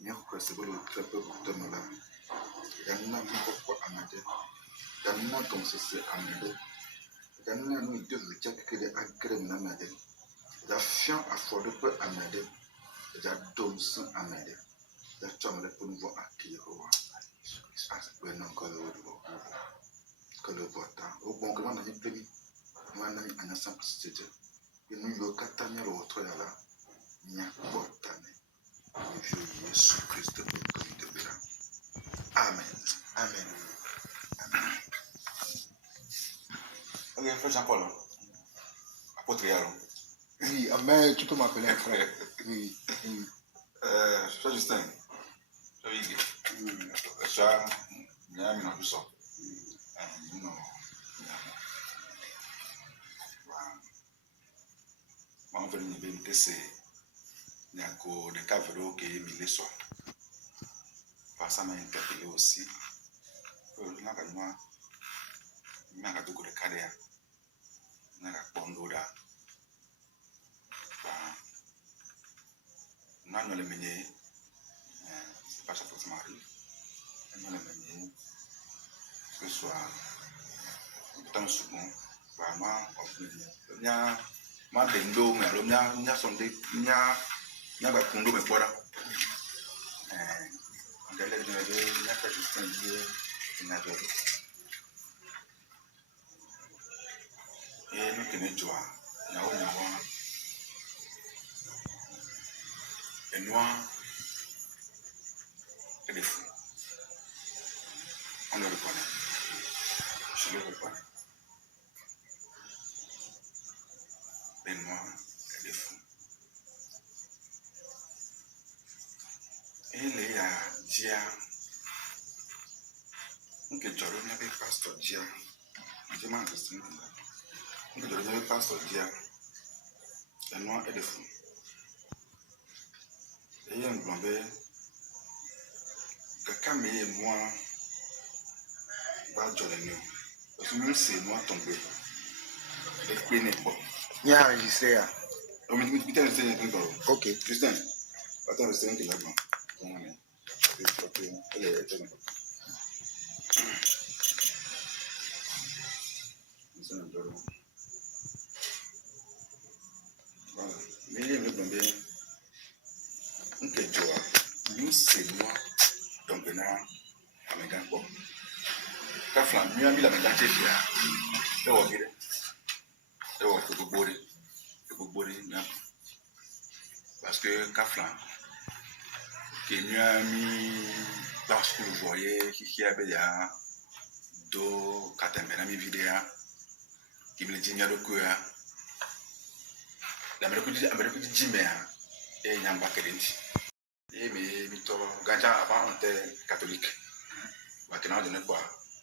Nyakwa sebolo trepe kutemala. Ganna mkoko amade. Ganna gomsese amade. Ganna nous deux jakere agrem namade. Da fian afodope amade. Da domson amade. Da chamale pour nous voir akiro. We non kolo wo. Kolo bota. O bon que mana ni plemi. Mana ni anasa pasite. Nous yo katanya lo toyala. Nya botane. Jésus Christ de Béra. Amen. Amen. Amen. Ok, frère Jean-Paul, apôtre Yaron. Oui, amen, tu peux m'appeler un frère. Oui. Frère Justin, frère Iggy, frère Miami na Bissau. Non. On va venir me c'est Nyako de Cavero qui est mis soir. Par ça m'a interpellé aussi. Là, moi, je suis de carrière. Je suis Bondoda. Je suis le mené. C'est pas chaque fois que ça m'arrive. Je suis le mené. Que ce soit dans le second. Vraiment, il y a ma bendo, mais il y a son dé. Il y a un condo, mais voilà. On a l'air de il y a pas juste un lieu. Il y a d'autres. Et nous qui nous jouons, il y a un et noir et des fous. On le reconnaît. Je le reconnais. Les noirs et des fous. Et les dia, on peut dire que le pasteur dia, je m'en vais on peut dire que le pasteur dia, les noirs et des fous. Et il y a un blambé, quelqu'un met moi, va dire les noms. Parce que même si c'est noir tombé, les pieds n'est pas. Il y a enregistré. On me dit que c'est un peu. Ok. Justin, attends, c'est un peu là-bas. Voilà. Mais il y a un blambé. On peut dire, nous c'est noir tombé là, à mes gants. Quand flan, mieux à la méga chef là, et on dirait, et on fait le body, parce que quand flan, qui est mieux à mi, parce que vous voyez, qui a bien do, katembe mi vidéo, qui me dit le coup, l'Amérique du Jimé, et il y a un bac et mais Gaja avant on était catholique, maintenant on ne quoi.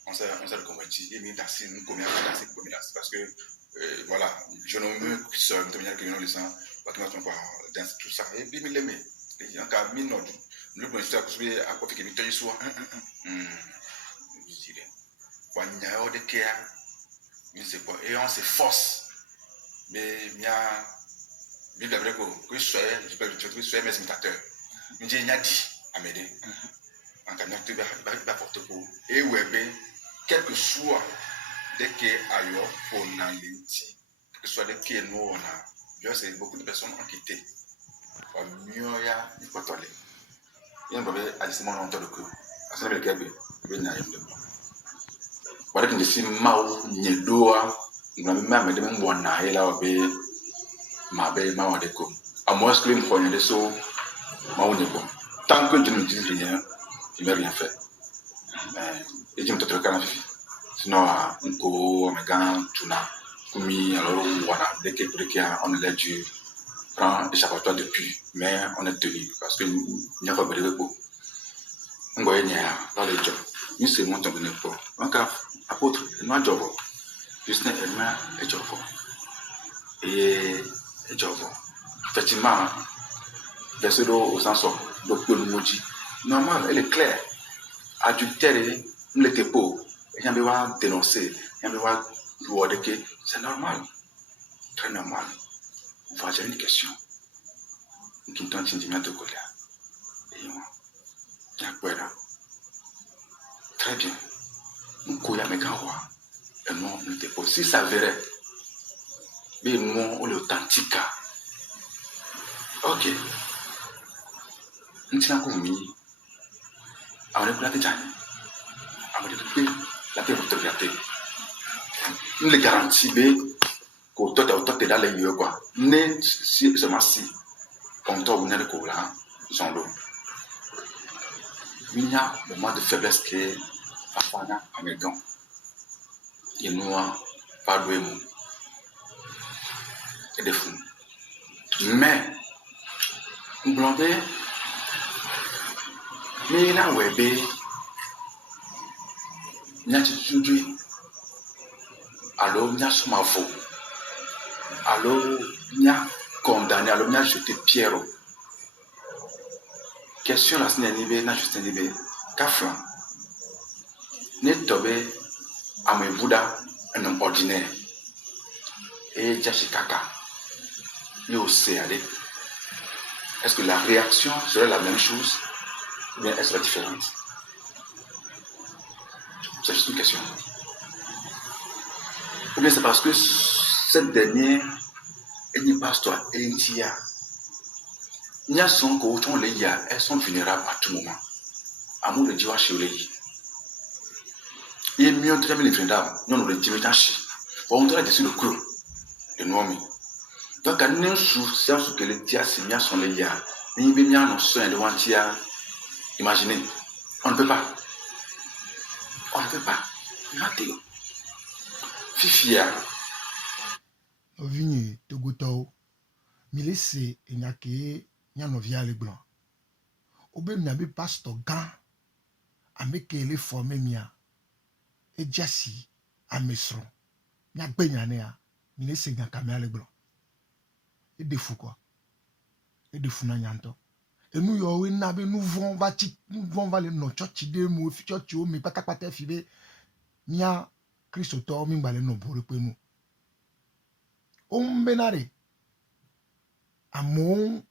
On s'est reconverti et mis dans une combien parce que voilà, je ne me suis pas que nous le sang, parce que dans tout ça et puis il l'aimait. Il y a un mis notre le point c'est que à côté que nous tenons soit je dirais quand il y a des cas mais c'est pas et on se force mais il y a bien d'après que je peux soyez mes imitateurs mais il y a dit à m'aider en tant que porte pour et ouais quel que soit dès que ailleurs on a l'enti, quel que soit dès que nous on a, je sais beaucoup de personnes ont quitté. Au mieux il y a une fois toilette. Il y a un problème à l'issue mon de que. À ce moment-là, il y a une de voilà que je suis mau nyedoa, nous même de mon bon na là au bé ma bé ma wa de ko. À moins que me prenne des sauts, mau nyebo. Tant que je ne dis rien, il ne rien fait. Et je me trouve quand même. Sinon, on a tuna, kumi, alors voilà, dès que on a dû prendre échappatoire depuis, mais on est tenu parce que il n'y a pas de repos. On voit il y a dans le job, nous c'est mon temps de repos. Donc, apôtre, il m'a job, Justin, il m'a job. Et job, effectivement, verset au sens donc le mot dit, normalement, elle est claire, adultère, nous l'étais pauvres. Il y a besoin de dénoncer, il y a besoin de dire que c'est normal, très normal. Voilà, j'ai une question. Qui t'ont dit de colère. Et moi, Très bien. Et non, si ça verrait, mais non, on est authentique. Ok. Nous sommes comme nous. On est la tête. On est la tête photographiée. Nous les garantis qu'au total là les yeux quoi. Ne si seulement si. Quand on a le coup là, sont l'eau. Il y a un moment de faiblesse qui est afana américain. Et nous pas de mots et des fous. Mais nous blondé, mais là où est bé, n'a pas alors n'a pas faux. Alors n'a condamné, alors n'a jeté pierre. Question la semaine dernière, n'a juste dit qu'afin n'est tombé à mes Bouddha un homme ordinaire et Jashikaka il aussi allé. Est-ce que la réaction serait la même chose ou bien elle serait différente? C'est juste une question. Ou bien c'est parce que cette dernière elle n'est pas toi et tia. Il y a son coach, elles sont vulnérables à tout moment. Amour de Dieu chez les. Il est mieux de les vulnérables. Non, le Dieu est un chien. On doit dessus le clou de nous. Donc, à nous, sous que les dias c'est bien son les ya. Ni bien non soin de wantia. Imaginez, on ne peut pas. On ne peut pas. Mathéo. Fifia. Ovini Togoto, Milese Enyake, Nyanovia les blancs. Obe m'nabe pasteur gan, ameke les formé mia, et Jassi, à Mesron. Nyak Benyanea, Milese Nyakamea les blancs. Et des fous quoi. Et des fous n'yanto. Et nous, nous vont aller nos tchotchi de mou, tchotchi mais pas capate fibe, nia Christo mimbale no bore pe nous. Benare, amon,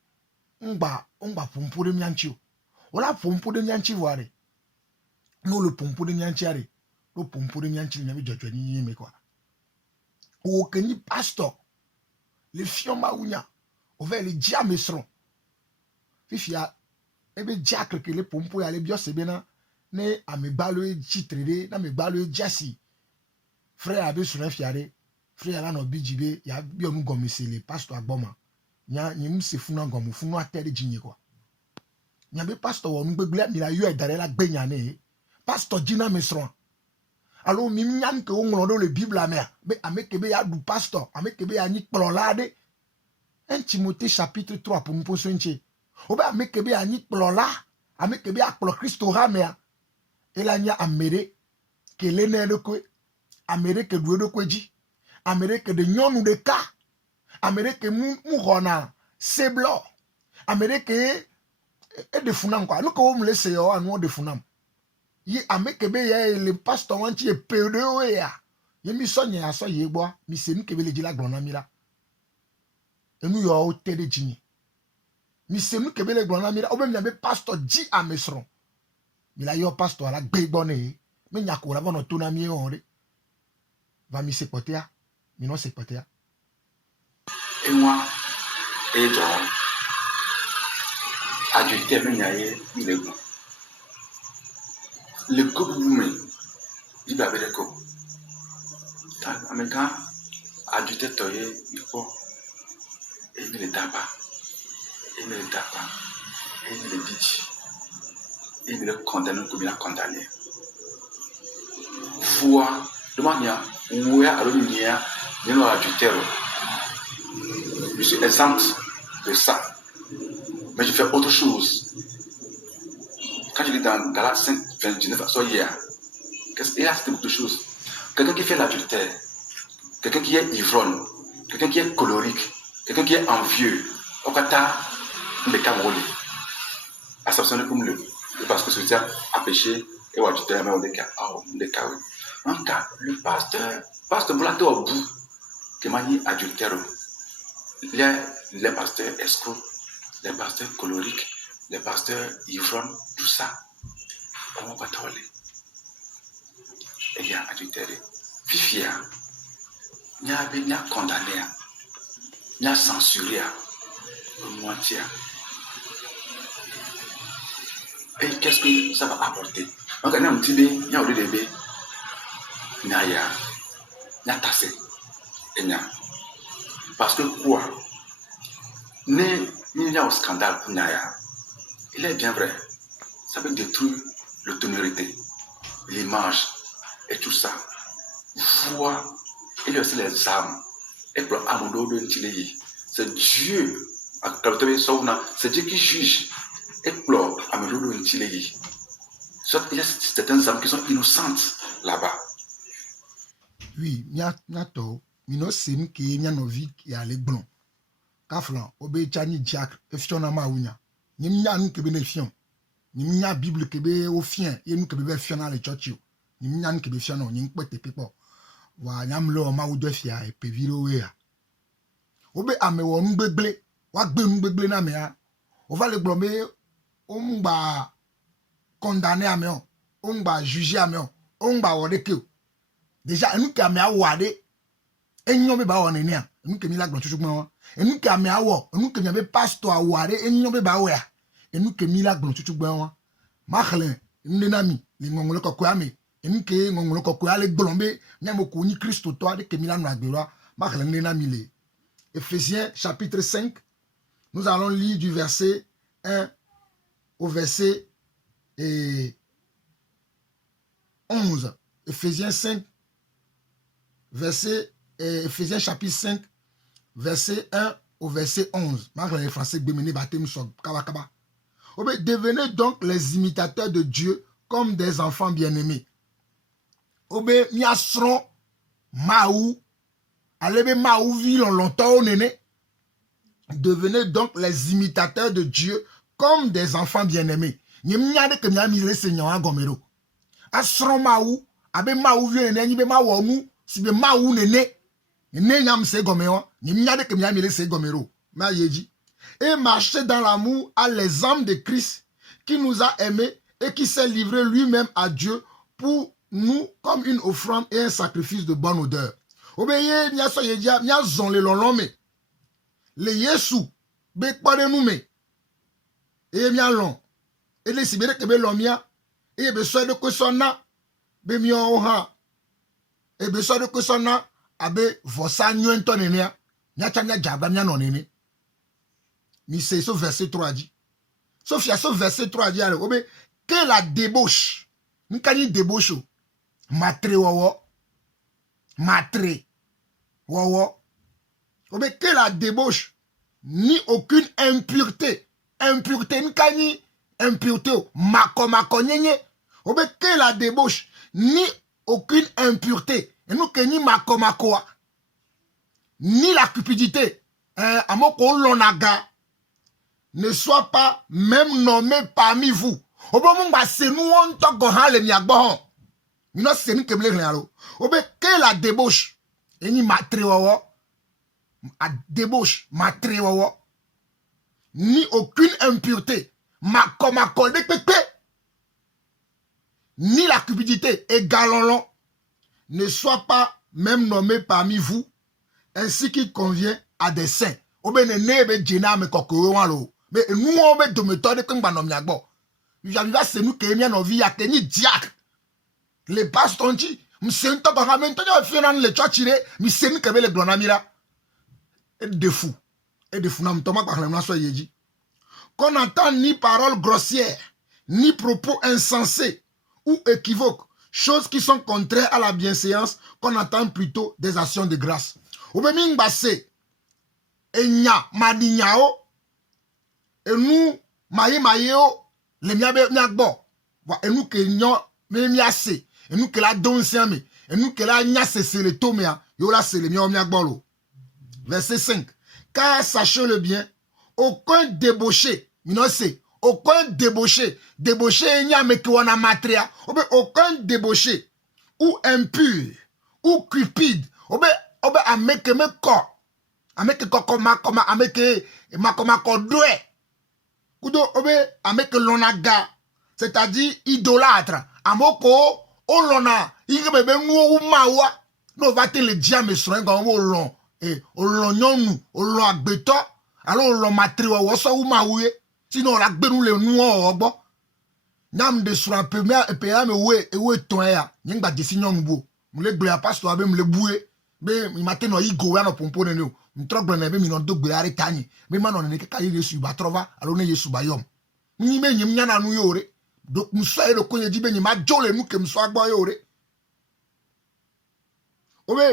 ngba pompo de mianchi. Ola pompo de mianchi voire. Nous le pompo de mianchiare. Le pompo de mianchi n'y avait déjà ni mais quoi. Ou keni pasteur. Les fions maounia. Over les diamesron. Fifia. Ebe diacre que les pompo ya les bios sebena. Ne ame balo e chitrede. Na me balo e jassi. Frère abe sur un fiare. Frère là no bijibe. Ya bio nous gomisele. Pasteur agboma. Nya mu se funa gomu. Funa terre jinye quoi. Nya be pasteur wa nous begle mi la yo e dare la gbenyane. Pasteur Dina mesron. Alors mimian que on nglodo le Bible la mer. Be amekebe ya du pasteur. Amekebe ya ni plolade. 1 Timothée chapitre 3 pour nous poser un tché. Obe amekebe ya ni plola. Amekebe ya plo Christo ramea. Elanya amere que l'ene de kwe. Amere que doué de kweji. Amere que de nyonu de ka. Amere que mou rona. Seblo. Amere que et de funam quoi. Nous ko me laisse yo anu de funam. Ye amekebe ya le pasteur wanti e pedo ya. Ye mi sonye ya so ye boa. Mi se nkebe le jila glona mira. Et nous yo te de jini. Mi se nkebe le glona mira. Obe mi abe pasteur ji amesron. Mi la yo pasteur la gbe bonne. Me nyako la bono tona mi onre. Va mi se potea. Mi non se potea. Et moi, et John, adultère, il est bon. Le couple vous-même, il va avec le couple. Quand adultère, il faut, et il ne le tape pas, il ne le tape pas, et il ne le dit, et il ne le condamne comme il a condamné. Foi, de manière, où est à l'unité, il y a adultère. Je suis exempt de ça. Mais je fais autre chose. Quand je lis dans Galates 5, 29, soyez qu'est-ce qu'il y a, c'est autre chose. Quelqu'un qui fait l'adultère, quelqu'un qui est ivrogne, quelqu'un qui est colérique, quelqu'un qui est envieux, au kata, le Camerounais. Assassiné comme le. Parce que celui-ci a péché, et ou adultère, mais on est cas. En cas, le pasteur Boulaté au bout, qui m'a dit adultère. Les pasteurs escrocs, les pasteurs colériques, les pasteurs ivrognes, tout ça. on va toller. Il y a adultère. Fifia, il y a condamné, il y a censuré, pour moitié. Et qu'est-ce que ça va apporter? Donc, il y a un petit bé, il y a un bébé, il y a tassé, il y a. Parce que quoi? Il y a un scandale pour Naya. Il est bien vrai. Ça peut détruire l'autorité, l'image et tout ça. Voix, il y a aussi les âmes. C'est Dieu. C'est Dieu qui juge. Il y a certaines âmes qui sont innocentes là-bas. Oui, miato, minosim ki mianovi ki ale blon. Kaflan, obe chani diacre, efiona maunya. Nimnya nou kebe ne fion. Nimnya Bible kebe o fien, ye nou kebe fiona le church yo. Nimnya nou kebe fiona, nying kwete pepo. Wa nyam lo ma udo fia e pe viro we ya. Obe ame wo ngbegle, wa gbe ngbegle na me ya. O va le blombe o mba condamné ame on, o mba juger ame on, o mba wode ke. Déjà nous ki ame awade, enyo be ba won ene a. Nous ke mi la glon chuchukman. Et nous qui avons awo, nous qui avons pasteur aware, et nous qui avons et nous qui mila glon chuchukban. Machelin, nous nami, les ngongolo kokoame, et nous qui ngongolo kokoa le glombe, nyamo koni Christo toi de que mila na gloire. Machelin les nami les. Ephésiens chapitre 5, nous allons lire du verset 1 au verset 11. Ephésiens 5, verset, Ephésiens chapitre 5, verset 1 au verset 11. Les Français devenez donc les imitateurs de Dieu comme des enfants bien-aimés. Obe miasron maou alebe maou vilon longtemps nene. Devenez donc les imitateurs de Dieu comme des enfants bien-aimés. Nyemnyade ke nyamile Seigneur agomero. Asron maou abe maou vilon nene be maou mu sibe maou nene. Et marcher dans l'amour à les âmes de Christ qui nous a aimés et qui s'est livré lui-même à Dieu pour nous comme une offrande et un sacrifice de bonne odeur. Obeye mia so yedia mia zon le lolome. Le Yesu be kpare nou me. E mia lon. E le sibere ke be lomia e be so de kwesona be mi o ha. E be so de kwesona abe vosa nyento nene nya chanya jaba nya no nene mi c'est ce verset 3 dit Sophia ce verset 3 dit alors obe que la débauche nkani débauche matre wowo obe que la débauche ni aucune impureté nkani impureté mako nyenye obe que la débauche ni aucune impureté et nous que ni makomakoa ni la cupidité amoko lonaga ne soit pas même nommé parmi vous. Obo mungba se nou on to go han le miagbo hon. Mi no se ni kemle ren alo. Obe que la débauche eni matre wowo. A débauche matre wowo. Ni aucune impureté makomako de pepe. Ni la cupidité égalolon ne soit pas même nommé parmi vous, ainsi qu'il convient à des saints. Obe ne nebe djena me kokoro walo. Mais nous on be de méthode comme banomiagbo. J'arrive à se nous que mia no vi ya teni diacre. Les bastonti, m'sento ko ramento de fiona le chachire, mi seni que le glonamira. Et de fou na mtoma kwa na so yeji. Qu'on entend ni paroles grossières, ni propos insensés ou équivoques. Choses qui sont contraires à la bienséance, qu'on entend plutôt des actions de grâce. Oubeming basse, enya madinyao, et nous, maïo, les miabe nyagbo, et nous que nyon, me miase, et nous que la donsiame, et nous que la nyase c'est le tomea, yola c'est le miao nyagbo. Verset 5. Car sachez-le bien, aucun débauché, aucun débauché enya mekiwana matria, aucun débauché, ou impur, ou cupide, ameke me ko, ameke kokoma, ameke makoma ko doe, kudo ameke lonaga, c'est-à-dire idolâtre. Amoko, olona, bebe nou mawa. No va te le diame soin comme olon. Et olon nyonu, olon agbeto. Alors olon matriwa woso ou maouye. Sinon la gbenou le nou obo. Nam de sur un peu me we ton ya. Nyeng ba desi nyonu bo. Mle gble a pasto abe mle boué. Be mi matin no igo ya no pompone no. Mtrogble na be mi no do gbe are tani. Be man on ne ka yesu ba trova, alors ne yesu ba yom. Ni me nyim nyana nu yore. Donc mso e le konye di be nyima jole nu ke mso agbo yore.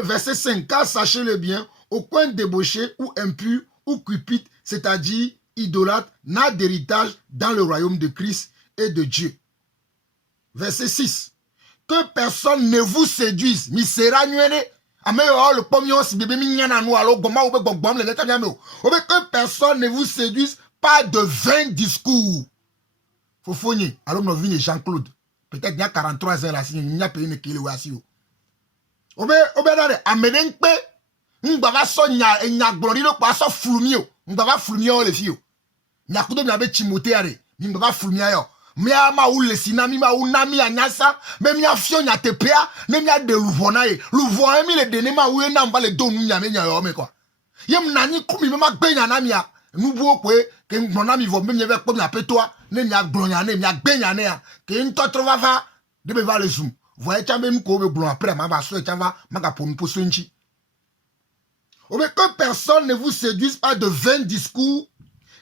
Verset 5, car sachez-le bien, aucun débauché ou impur ou cupide, c'est-à-dire idolâtre, n'a d'héritage dans le royaume de Christ et de Dieu. Verset 6, que personne ne vous séduise, mi sera nuere. Que personne ne vous séduise pas de vains discours. Fofoni, alors nous venons Jean-Claude. Peut-être il y a 43 ans là, il n'y a pas une kilo assis. Dare, amenenpe, n'bava so nya glori lo kwa so flumio, n'bava flumio le fio. Nya kudo mi abe Timothée are, n'bava flumio yo. Mia ma ou le sinami ma ou nami anyasa, me mia fio nya tepea, ne mia de luvona e. Luvona mi le dene ma ou na mba le donu nya me nya yo me kwa. Yem nani kumi me ma gbenya na mia. Nubo kwe ke ngbona mi vo me mia ve kpo mi apetoa, ne mia glonya ne mia gbenya ne ya. Ke nto trova va de be va le zoom. Voyez, tu nous qu'on veut après, ma basso et tu vas, ma pour nous pousser une chi. Que personne ne vous séduise pas de vains discours,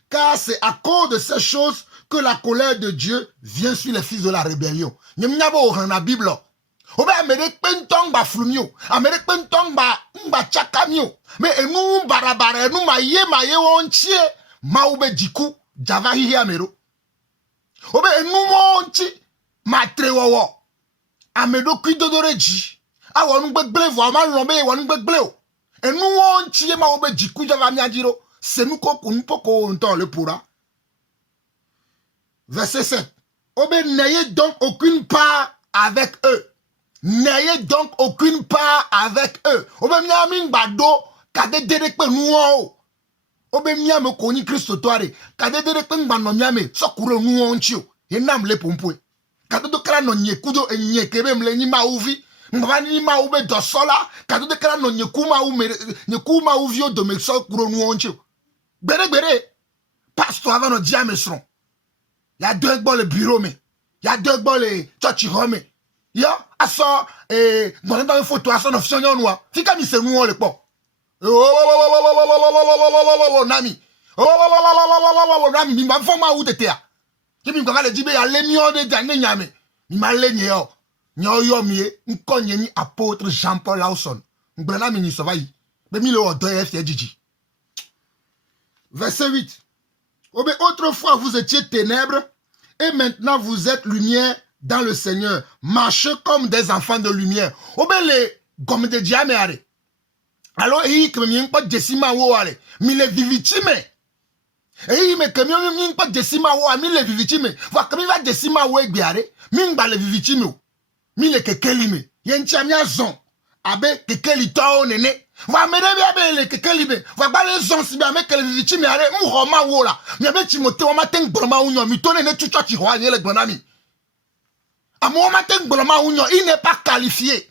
car c'est à cause de ces choses que la colère de Dieu vient sur les fils de la rébellion. N'y a pas dans la Bible. Amérique pentong ba flumio, Amérique pentong ba chakamio, mais nous barabara, nous maye onchie, maoube diku, java hi amero. Nous onchi, matrewawo. Amedo kuidodoreji. A wonu gbegle vo ama lombe wonu gbegle o. Enu won tie ma obe jiku java mi adiro. Se nu ko kun poko onto le pourra. Verset 7. Obe n'ayez donc aucune part avec eux. N'ayez donc aucune part avec eux. Obe miamin bado kade derekpe nuo. Obe miame koni Christo toare. Kade derekpe ngbano miame sokuro nuo nchio. Yenam le pompoe. Kado de kala no nyekudo enye kebe mle ni ma uvi ngani ni ma ube do sola kado de kala no nyekuma uvio do me so kuro nu onche bere pastor avant no diamesron ya deux gbo le bureau me ya deux gbo le church home yo aso bon dans une photo aso no fion noa fika mi se nu on le po nami nami mi ma fo ma u tete a Kimi mkaka le jibe ya le mio de jane nyame. Mi ma le nye yo. Nyo yo miye. Nkonye ni apôtre Jean-Paul Lawson. Mbrana mi ni sovayi. Be mi le odo FJG. Verset 8. Obe autrefois vous étiez ténèbres. Et maintenant vous êtes lumière dans le Seigneur. Marchez comme des enfants de lumière. Obe le gomme de diame are. Alors yi keme mi nkpo jesima wo are. Mi le vivitime. Et mais que mi pas desima wo mi le vivitime va que mi va desima wo egbiare mi ngba le vivitime mi le kekeli me yencha mi azon abe kekeli to nene va me de abe le kekeli me va ba le zon si ba me que le vivitime are mu ho ma wo la mi abe Timothée o ma ten gboro unyo mi to nene chucho ti ho anye le gbona mi amo ma ten gboro unyo il n'est pas qualifié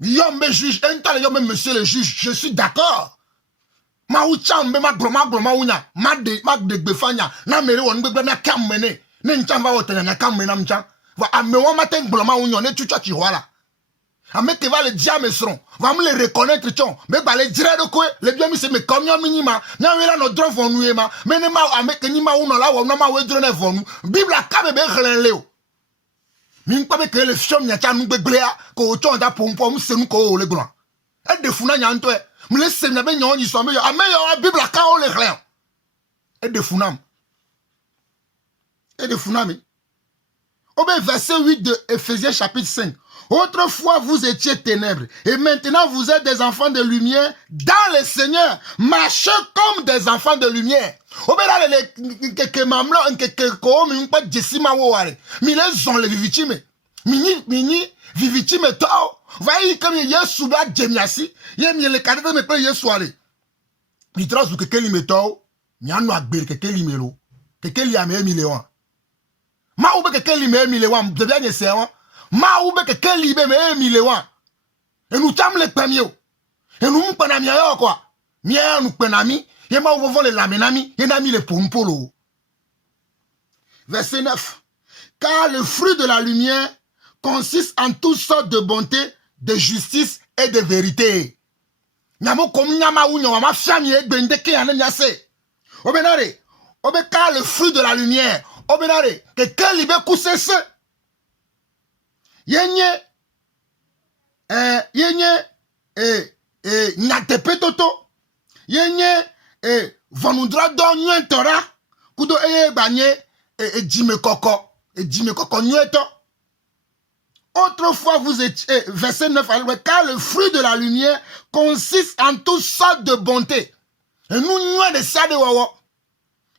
yombe juge entale yombe monsieur le juge je suis d'accord. Ma uchambe ma broma unya ma de gbefanya na mere won gbegbe na kamene ne nchamba wotanya na kamena mcha va amewa ma ten broma unyo ne chucha chi wala ameke va le diamesron va me le reconnaître chon me ba le dire de ko le bien mi se me komyo minima na wela no dro fonu e ma me ne ma ameke ni ma uno la wo na ma we dro na fonu bible aka be glenleo mi npa be ke le fiom nya cha nu gbegbele ko chon da pompo mu se nu ko le gron e de funa nya nto e me se na be nyon yi so me yo ameyo bible aka o le glen e de funam au verset 8 de Ephésiens chapitre 5. Autrefois vous étiez ténèbres et maintenant vous êtes des enfants de lumière dans le Seigneur. Marchez comme des enfants de lumière. Au là les mamlo ko mi pas jesima wo ware. Mi les ont les vivitime. Mini vivitime to. Vai comme Yesu ba jemiasi. Yemi le kadete me pe Yesu ale. Mi tros bu kekeli meto. Mi anu agber kekeli melo. Kekeli ame mi leon. que quel me mi le wan de bien c'est wan ma ou be que quel libe me mi le wan et nous tam le pamio et nous m'pana mi ayo quoi mia nous penami et ma ou le lamenami et nami le pompolo. Verset 9. Car le fruit de la lumière consiste en toutes sortes de bonté, de justice et de vérité. Nyamo kom nyama ou nyama fiami e gbende ke ane nyase. Obenare, car le fruit de la lumière. Obenare, que quel libe kousese. Yenye nyatepe toto. Yenye vanudra don nyentora. Kudo banye djime koko nyeto. Autrefois vous étiez, verset 9, car le fruit de la lumière consiste en toutes sortes de bonté. Et nous nous de ça de wawa.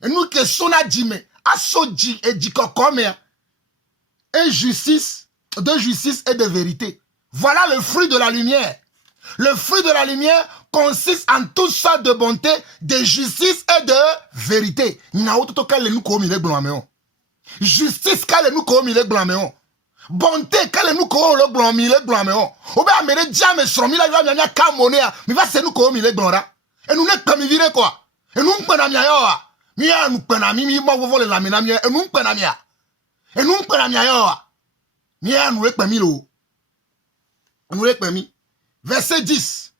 Et nous que sona djime asoji et djikokome et justice, de justice et de vérité. Voilà le fruit de la lumière. Le fruit de la lumière consiste en toutes sortes de bonté, de justice et de vérité. Justice, quand nous commis les blancs, bonté, quand nous commis les blancs, on va amener jamais sur mi la vie, il y a qu'à monnaie, mais va se nous commis les blancs là. Et nous n'est pas mi vire quoi. Et nous prenons mia mia nous prenons mi moi vous voulez la mena mia et nous prenons mia. Et nous prenons mia mia nous n'est pas mi lo. Nous n'est pas mi. Verset 10.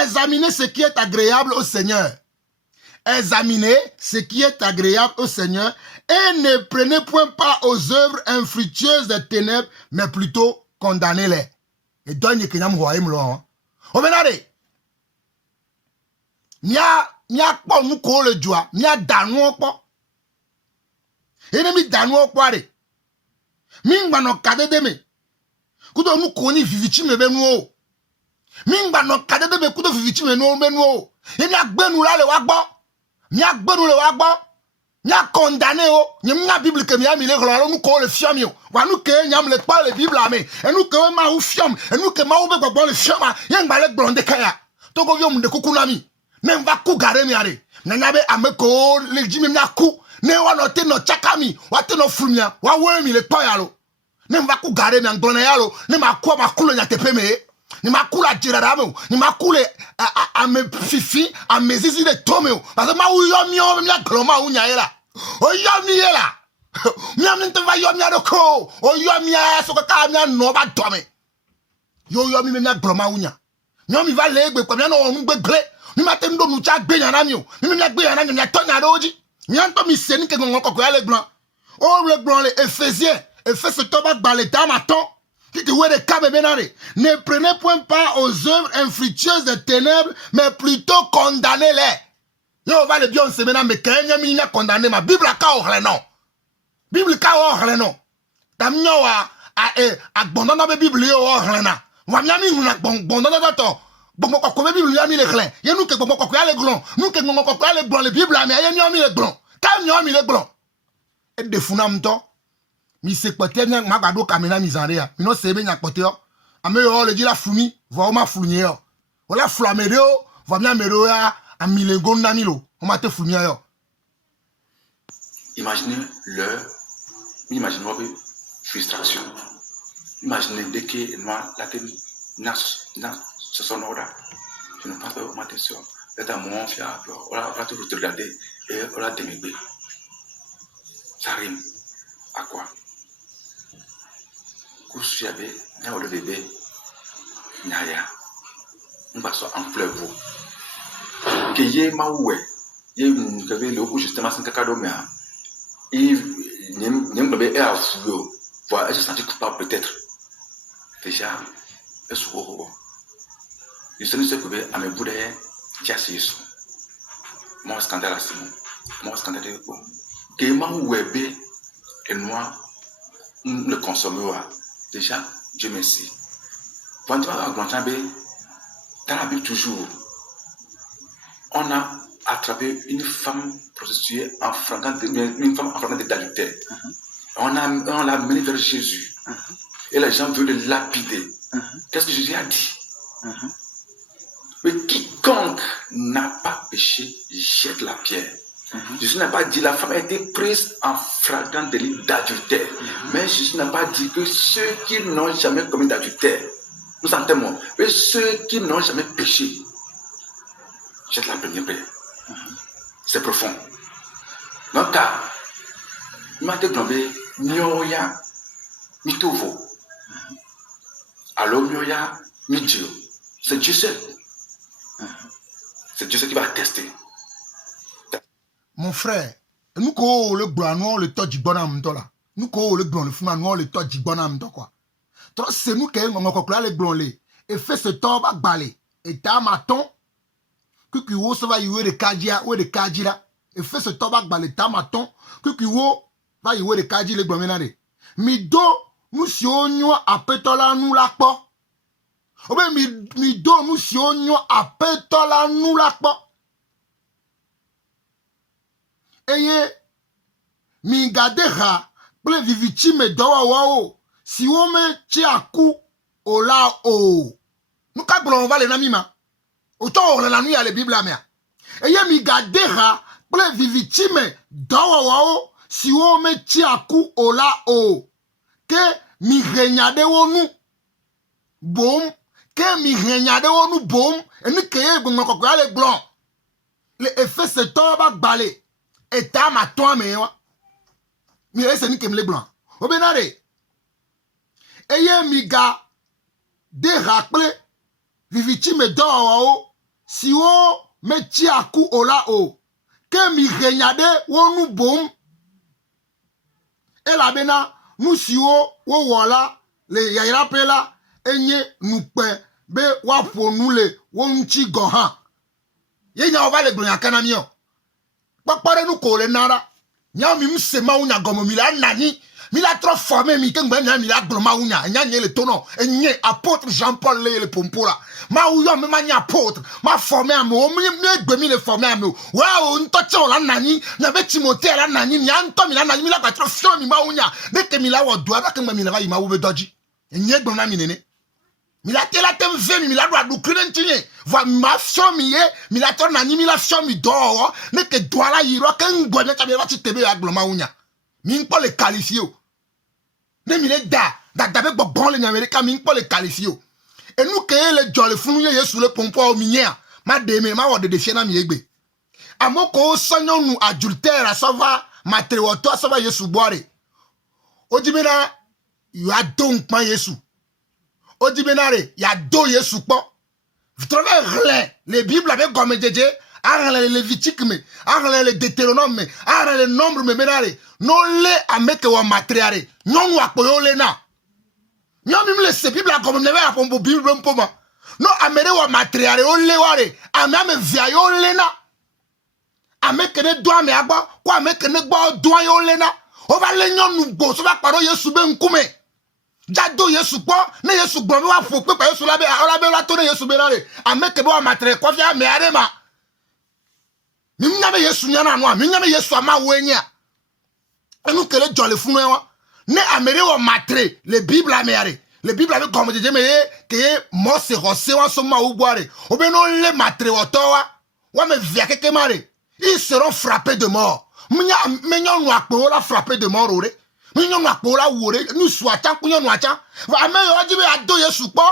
Examinez ce qui est agréable au Seigneur. Examinez ce qui est agréable au Seigneur et ne prenez point part aux œuvres infructueuses des ténèbres, mais plutôt condamnez-les. Et donnez que nous voyons là. Obenare. Nya po nous ko le joie, nya danu po. Ennemi danu po are. Mingba no kade de me. Kudo nous ko ni vivichi me be nu. Mingba no kade de me kudo vivichi me nu be nu. E mi agbenu la le wa gbo. Mi agbenu le wa gbo. Mi a condamné o. Ni na Bible que mi a mi le gloro nous ko le fiam yo. Wa nous ke nyam le pa le Bible ame. E nous ke ma u fiam, e nous ke ma u be gbogbo le fiam. Yen gba le blonde kaya. To go yo mu de kukunami. Nem va ku gare mi are. Nanyabe ameko le jimi mi aku. Ne wa no te no chakami, wa te no frumia, wa we mi le pa yalo. Nem va ku gare mi anglona yalo. Ne ma ku ma kulo nya tepe me. Ni ma kula jirara me. Ni ma kule a me fifi, a me zizi de tome. Parce que ma u yo mi o mi la gloma u nya era. O yo mi era. Mi am nte va yo mi adoko. O yo mi a so ka mi no ba tome. Yo mi me mi gloma u nya. Nyo mi va legbe kwa mi no onu gbegle. Mi matendo nu cha gbe yana mi o. Mi gbe yana mi to nya doji. Mi anto mi seni ke ngon kokko le blanc. O le blanc les Éphésiens. Éphésiens to ba gba le ta maton. Qui de kabe benare. Ne prenez point part aux œuvres infructueuses des ténèbres, mais plutôt condamnez-les. Yo va le bien se mena me kenya mi nya condamner ma Bible ka o hle non. Bible ka o hle non. Tam nyo wa a gbonda na Bible yo o hle na. Wa mi ami na gbonda na to. Bon ko ko Bible ya mi le clé. Ye nous que bon ko ya le glon. Nous que bon ko ya le glon le Bible mais ye mi le glon. Ka mi le glon. Et de funam to. Mi se pote nya magado kamena mi zanre ya. Mi no sebe nya pote yo. Ame yo le di la flumi, va o ma flunye yo. O la flamere yo, va mi amero ya a milengon na milo. O ma te flumia yo. Imaginez imaginez frustration. Imaginez dès que moi la tête ce son ordre. Je ne pense pas au matin sur. C'est un moment fiable. On va tout regarder et on va démigrer. Ça rime. À quoi? Couche avait un le bébé. Naya. On va soit en fleuve. Que yé maoué. Yé m'avait le coup justement sans cacado mais. Et n'aime le bébé à fouiller. Voilà, elle se sentit coupable peut-être. Déjà, elle se revoit. Je sais que à mes bouddhas, j'ai assez de mon scandale à ce moment. Mon scandale de quoi? Que mon web et moi, le consommeur. Déjà, Dieu merci. Quand tu vas à Guantanamo, dans la Bible toujours, on a attrapé une femme prostituée en flagrant d'adultère. On l'a menée vers Jésus. Et les gens veulent le lapider. Qu'est-ce que Jésus a dit? Mais quiconque n'a pas péché, jette la pierre. Jésus n'a pas dit la femme a été prise en flagrant délit d'adultère. Mais Jésus n'a pas dit que ceux qui n'ont jamais commis d'adultère, nous entendons, mais ceux qui n'ont jamais péché, jette la première pierre. C'est profond. Donc, il m'a dit, Mioya, Mitovo. Alors, Mioya, Midio. C'est Dieu seul. C'est Dieu seul qui va tester. Mon frère, nous ko le blanc le to jibona mto la. Nous ko le blanc le fuma no le to jibona mto quoi. Trop c'est nous qui on kokla le blanc le et fait ce temps ba balé et ta maton que qui wo ça va y de kajia ou de kajira et fait ce temps ba balé ta maton que qui wo va y de kaji le blanc menade. Mi do nous si onyo apetola nous la po. Obe mi do nous si onyo apetola nous la po. Eye mi gadeha ple vivichi me dowa wao si wo me chi aku ola o nou ka glon va le na mima o to o la nu ya le bible amia eye mi gadeha ple vivichi me dowa wao si wo me chi aku ola o ke mi renyade wonu bom ke mi renyade wonu bom eni ke e gbon ko le glon le effet se to ba balé et ta ma toi mais mi ese ni kem le blanc o benare eye mi ga de rapple viviti me do o si o me ti aku ola o ke mi renyade wonu bom e la bena nu si o wo wola le yayra pela enye nu pe be wa fonu le wonchi gohan ye nya o va le blanc kanami o papare nous kole nara nya mi mse ma unya gomo mi la nani mi la trop formé mi kengba nya mi la gloma unya nya nye le tono enye apôtre Jean-Paul le pompora ma uyo me ma nya apôtre ma formé ame o mi egbe mi le formé ame o wa o nto che o la nani na be Timothée la nani mi anto mi la nani mi la trop fion mi ma unya de ke mi la wo do kengba mi la ba yi ma wo be doji enye egbe na mi nene mi la te la tem venu mi la do adu krentine va ma fion mi ye mi la to nani mi la fion mi do ne ke do la yiro ke ngbo ne ta be ba ti tebe agloma unya mi npo le qualifier o ne mi le da be gbon le America mi npo le qualifier o e nu ke le jole funu ye Yesu le pompo o mi nya ma de me ma wo de fie na mi egbe amoko sonyo nu adultère asova matrewoto asova Yesu boare o jibena you adon pa Yesu o jibena ya do Yesu po V'trove les Bibles avec comme djedje, arrele les Lévitique me, arrele les Deutéronome me, arrele les nombres me menare, non le ameke wa matriare, non wa koyo le na. Non mime les Bible comme neve a pombo Bible mpoma. Non amere wa matriare o le ware, ame via yo le na. Ameke ne doa me agba, kwa ameke ne gba doa yo le na. O va le nyon nou go, so va paro Yesu be nkume. Jado Yesu po ne Yesu gbo wa fo pe pa Yesu labe la to ne Yesu benare ameke bo matre ko fia me arema mi nyame Yesu nyana no mi nyame Yesu ama wenya enu kele jole funu wa ne amere wo matre le Bible amere le Bible avec comme je me que mo se rose wa so ma uboare obeno le matre otowa wa me via keke mare ils seront frappés de mort me nyon wa po la frappé de mort ore minyo na pola wore nu suata kunyo nu acha va me yo jibe ado Yesu po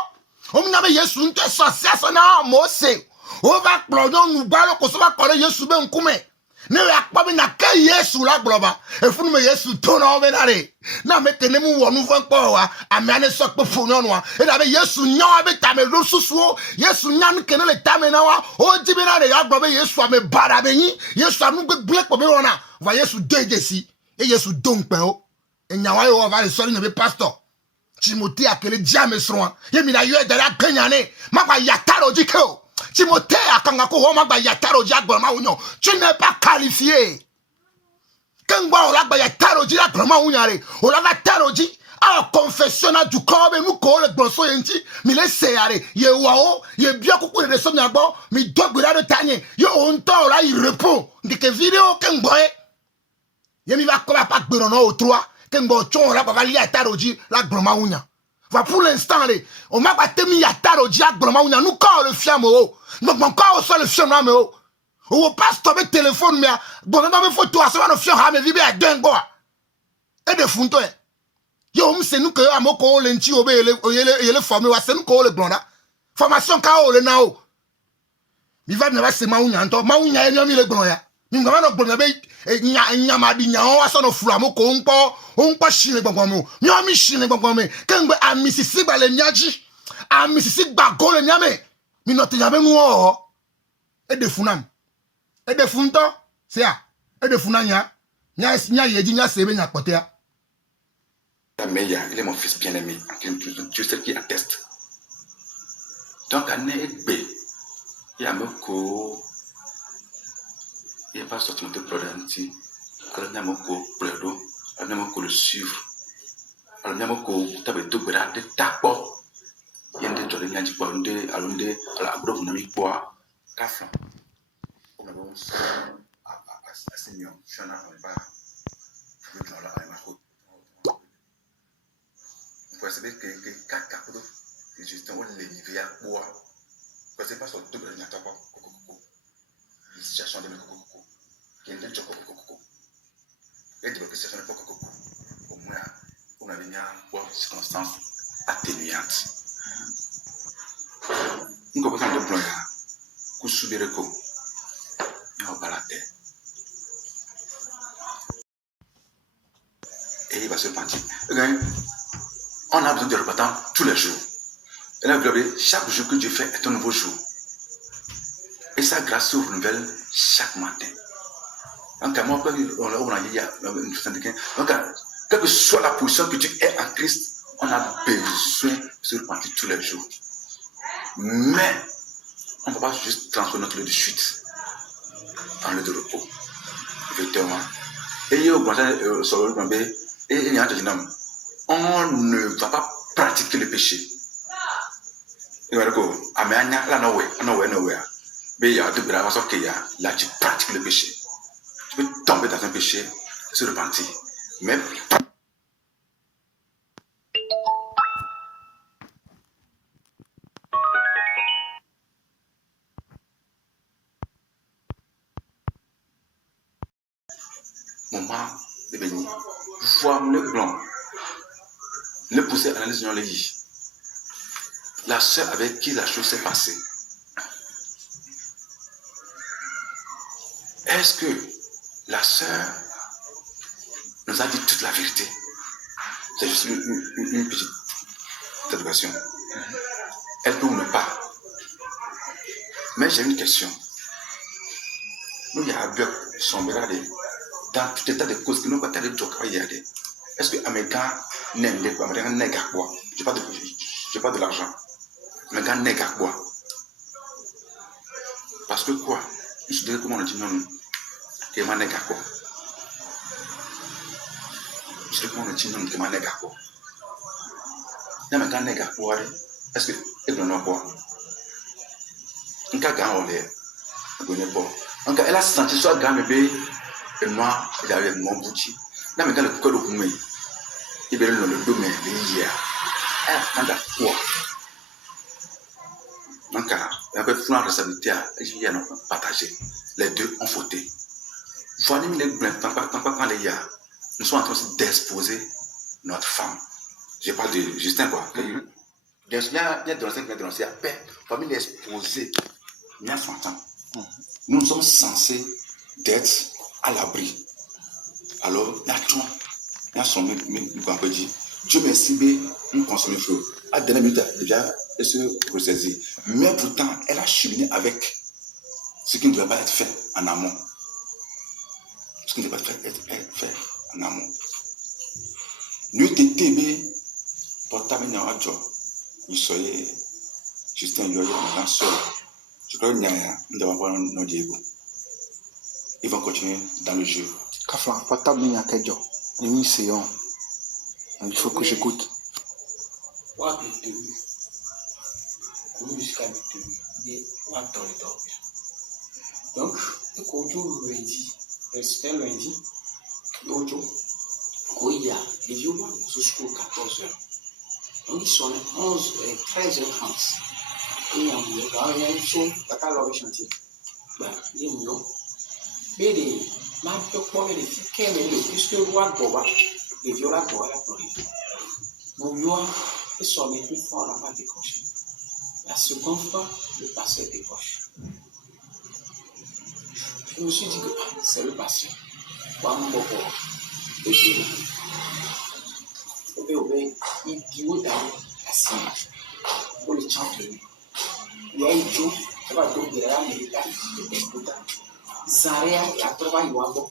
o mi na me Yesu nte so sia na Mose o va plono nu balo ko so va kore Yesu be nkume ne ya pa bi na ke Yesu la globa e funu me Yesu to na o be na re na me tene mu wonu fo npo wa ame ane so pe funu onu wa e da be Yesu nya wa be ta me lo susu Yesu nya nu kene le ta me na wa o jibe na re ya globa Yesu ame bara be yin Yesu anu gbe ble ko be wona va Yesu dejesi e Yesu don pe o enyawa yo va le sori ne be pastor Timothée akele diame sron ye mi na yo e dara ganyane magba yataro jikeo Timothée akanga ko ho magba yataro ji agbon ma wonyo tu n'es pas qualifié kengba o la gba yataro ji agbon ma wonyare o la va taro ji a confessionnal du corps be nu ko le gbonso yenti mi le seyare ye wa o ye bia kuku de so mi agbo mi dogbira de tanye ye on to la il répond ndike vidéo kengbo ye mi va ko ba gbero no o 3 Kengbo chon la va li ataroji la gloma unya. Va pour l'instant on m'a pas temi ataroji la gloma unya nous corps le fiam o. Donc mon corps soit le fiam na me o. O pastor be téléphone me bon na me photo aso na fio ha me vi be adengo a. E de funto e. Yo me se nu ke amoko le nti obe yele former wa se nu ko le blonda. Formation ka o le na o. Mi va na se ma unya nto ma unya enyo mi le gbon ya. Mi ngama no gbon be nya ma di nya o aso no fura mo ko npo shire gbon mo. Mi o mi shire gbon me. Kengbe a misisi ba le nyaji. A misisi gba go le nyame. Mi no te nyame nu o. E de funam. E de funto. Se a. E de funanya. Nya yeji nya sebe nya pote a. Meya, il est mon fils bien-aimé, Dieu seul qui atteste. Donc, à Négbe, il y a Moko, il n'y a pas sorti de Prodenti, alors il y a Moko Predo, alors il y a Moko le suivre, alors il y a Moko, tabe de Bera, de Tapo, il y a des gens qui ont dit, alors Abro, vous n'avez pas, Kaflan, on a bon, à Seigneur, je suis en train de parler, je vais dans la route. Vous savez que quatre capes de gestion ont les niveaux à bois. Vous savez pas sur tout le temps, la situation de coco, qui est un choco coco. Et de la situation de coco, au moins, on a venu à boire circonstances atténuantes. Nous commençons de plonger, coup subir le coup, et on va la terre. Et il va se pencher. On a besoin de repentant tous les jours. Et là, chaque jour que Dieu fait est un nouveau jour. Et sa grâce se renouvelle chaque matin. Donc, moi, quelle que soit la position que tu es en Christ, on a besoin de se repentir tous les jours. Mais, on ne peut pas juste transformer notre lieu de chute en lieu de repos. Effectivement. Et il y a on ne va pas pratiquer le péché. Là, tu pratiques le péché. Tu peux tomber dans un péché, se repentir. Mais moment de béni, voir le blanc. Le pousser à l'analyse dans les lits. La sœur avec qui la chose s'est passée. Est-ce que la sœur nous a dit toute la vérité? C'est juste une petite interrogation. Elle peut ou ne pas. Mais j'ai une question. Nous, il y a un bloc dans tout état de cause que nous avons de joker. Est-ce que Américain n'aime pas Américain quoi? Je n'ai pas de l'argent. Américain n'est quoi? Parce que quoi? Je suis comment on dit non. Que ma n'est quoi? Je sais comment on dit non. Que ma n'est quoi? Américain n'est quoi? Est-ce que elle donne quoi? Un cas grand olé. Donc elle a senti soit grand bébé et moi il avait mon bouti. Américain le code au bout. Il veut le domaine de hier. Elle a quoi? Donc, il y a une responsabilité à partager. Les deux ont fauté. Voilà, quand les gars, nous sommes en train d'exposer notre femme. Je parle de Justin, quoi. Il y a dénoncé, famille exposée. Il y a 60 ans. Nous sommes censés d'être à l'abri. Alors, il y a tout. Il y a son Dieu merci, nous consommons le feu. À la dernière minute, déjà, elle se ressaisit. Mais pourtant, elle a cheminé avec ce qui ne devait pas être fait en amont. Ce qui ne devait pas être fait en amont. Nous étions portable dans job. Nous sommes Justin Yoyo, dans seul. Je crois qu'il y a un devant nos Diego. Ils vont continuer dans le jeu. Kaflan, portable n'y a qu'un job. Nous essayons. Il faut que j'écoute. Donc, lundi, respect lundi, il y a des violons jusqu'aux 14h. Donc, ils sont 13h30. Et il y a une chose, chantier. bah il est mieux mais les ma peu quoi les filles qui aiment le plus que roi boba les viola boba la pour les mon mieux et son équipe fois on n'a pas décroché la seconde fois le passeur décroche je me suis dit que c'est le passeur quoi mon bobo et puis il dit où d'aller assis pour les champions il y a un jour ça va donc de la militaire de exploitant Zaria ya trova yuabo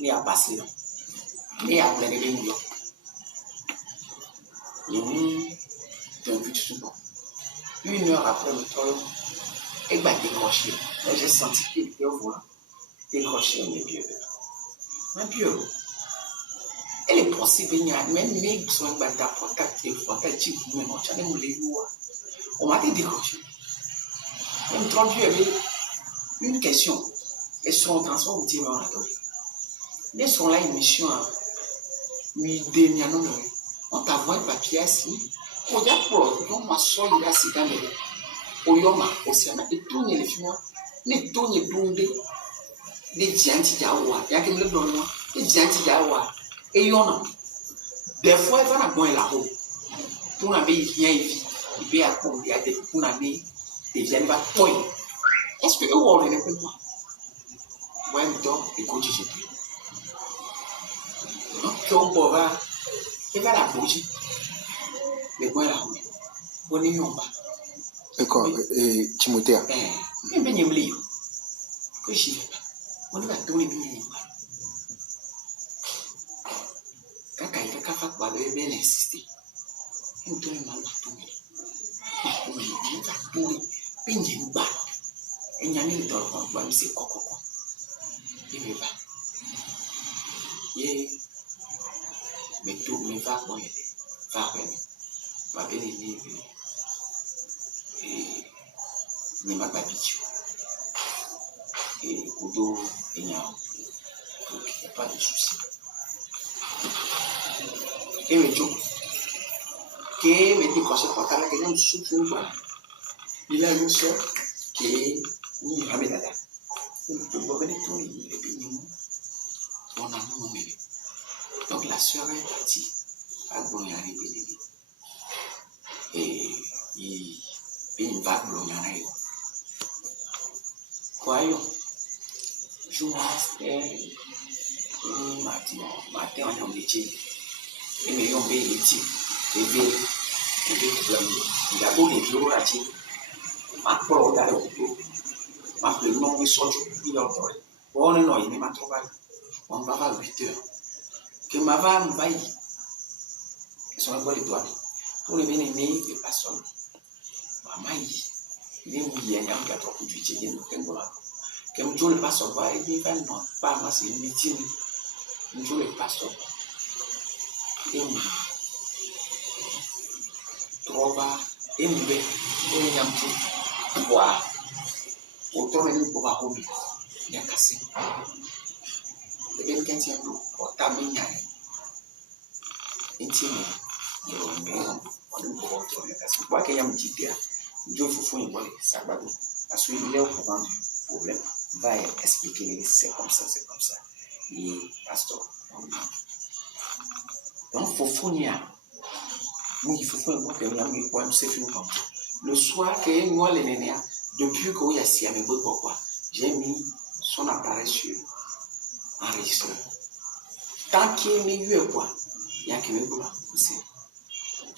ni a passé ni a plein de millions et d'un but souvent 1 heure après le tour et bah décroché j'ai senti qu'il était au volant décroché mes pieds ma pied elle est possible même mais besoin de portable et portable type mais on tient même les lois on m'a décroché même trop dur une question et son transport routier m'a adoré les sont là une mission mi demiano on t'a vu un papier ici on y a pour donc ma soeur il a accident de oyoma aussi on a détourné les films les tourner dondé les dianti jawa ya que le donne les dianti jawa et yona des fois il va na bon la haut pour na be rien il be à pour il y a des pour na be des gens va toy est-ce que eux on ne peut pas ouais donc écoute je dis donc on pourra il va la bougie mais bon la haut on est non pas D'accord, Timothée. Mais ben il me lit que j'y vais pas on va tourner bien kaka il kaka kwa le bien insister on tourne mal tourner on va tourner pinje ba enyame le dor kwa ba mi se kokoko il va ye mais tout me va bon il va bien va bien il et ni ma babichu et kudo enya donc il n'y a pas de souci et me dit que me dit quand c'est pas calme que je me souffle pas il a une soeur qui est ni Hamedada on peut pas venir tout et puis on a mon bébé donc la soeur est partie à Goyari bébé et il va Goyari quoi yo journaliste matin on a métier et mais on veut les types et veut d'abord les bureaux là tu ma pro d'aller au bureau ma le nom de sojo il a doré on non il n'est pas trop bas on va à 8 heures que ma va me vaille sont quoi les doigts pour les bien-aimés et personne maman il est mouillé il y a un gâteau pour du tché nous que nous le passons pas et bien non pas moi c'est une meeting nous le passons et nous trova et nous et nous tout voir autant nous pour avoir commis il y a cassé et bien quand il pour terminer intime on pour autant cassé quoi qu'il y a un petit dia Dieu faut une bonne ça va parce qu'il est au courant du problème va expliquer c'est comme ça et pasteur donc faut fournir nous il faut faire moi que nous quoi c'est fini comme le soir que moi les nénéa depuis qu'il y a si avec pourquoi j'ai mis son appareil sur enregistreur tant qu'il est mieux quoi il y a que me quoi c'est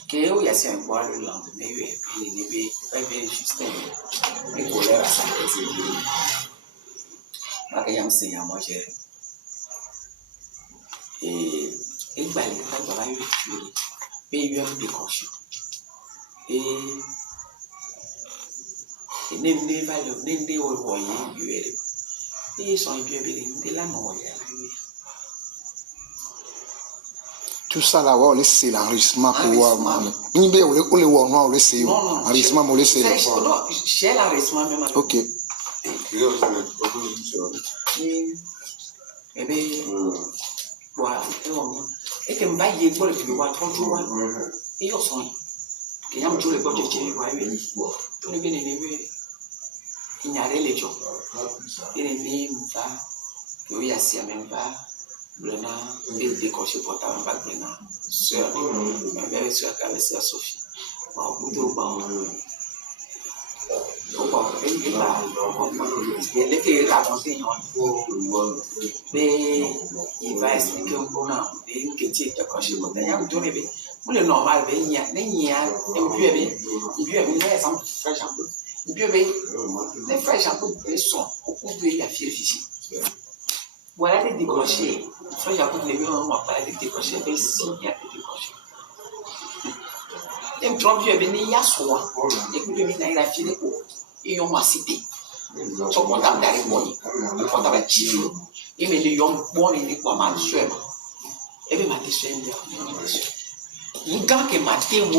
que il y a si un quoi le lendemain il est bébé pas juste et colère à ça Makayam c'est à moi j'ai et il va aller faire dans la rue et il y a un décroché et n'aimez pas le n'aimez au royer et ils sont bien de la mort tout ça là on laisse l'enregistrement pour voir ni bien on le voit on laisse l'enregistrement on laisse non j'ai l'enregistrement même OK et bien voilà et que me va y pour le voir 30 jours et ils sont que y a un jour le budget qui va venir tout le bien aimé il n'y a rien de job. Il est né, il va, il y a si même va, Brena, il décoche portable, va Brena, soeur, ma belle soeur, avec soeur Sophie. Bon, il va expliquer un peu une question de cocher. Il y a un peu de normal, il y a les frères Jean-Paul sont au cours de la fille ici. Voilà des décrochés. Les frères Jean-Paul ne veulent pas des décrochés, mais s'il y a des décrochés. Il y a soin. Écoutez, il y a la fille et on m'a cité. Son comptable d'arrivée, le comptable de Chifu, et mais les young bon et les quoi mal suivre. Et bien, ma déçue, il gars qui m'a dit, il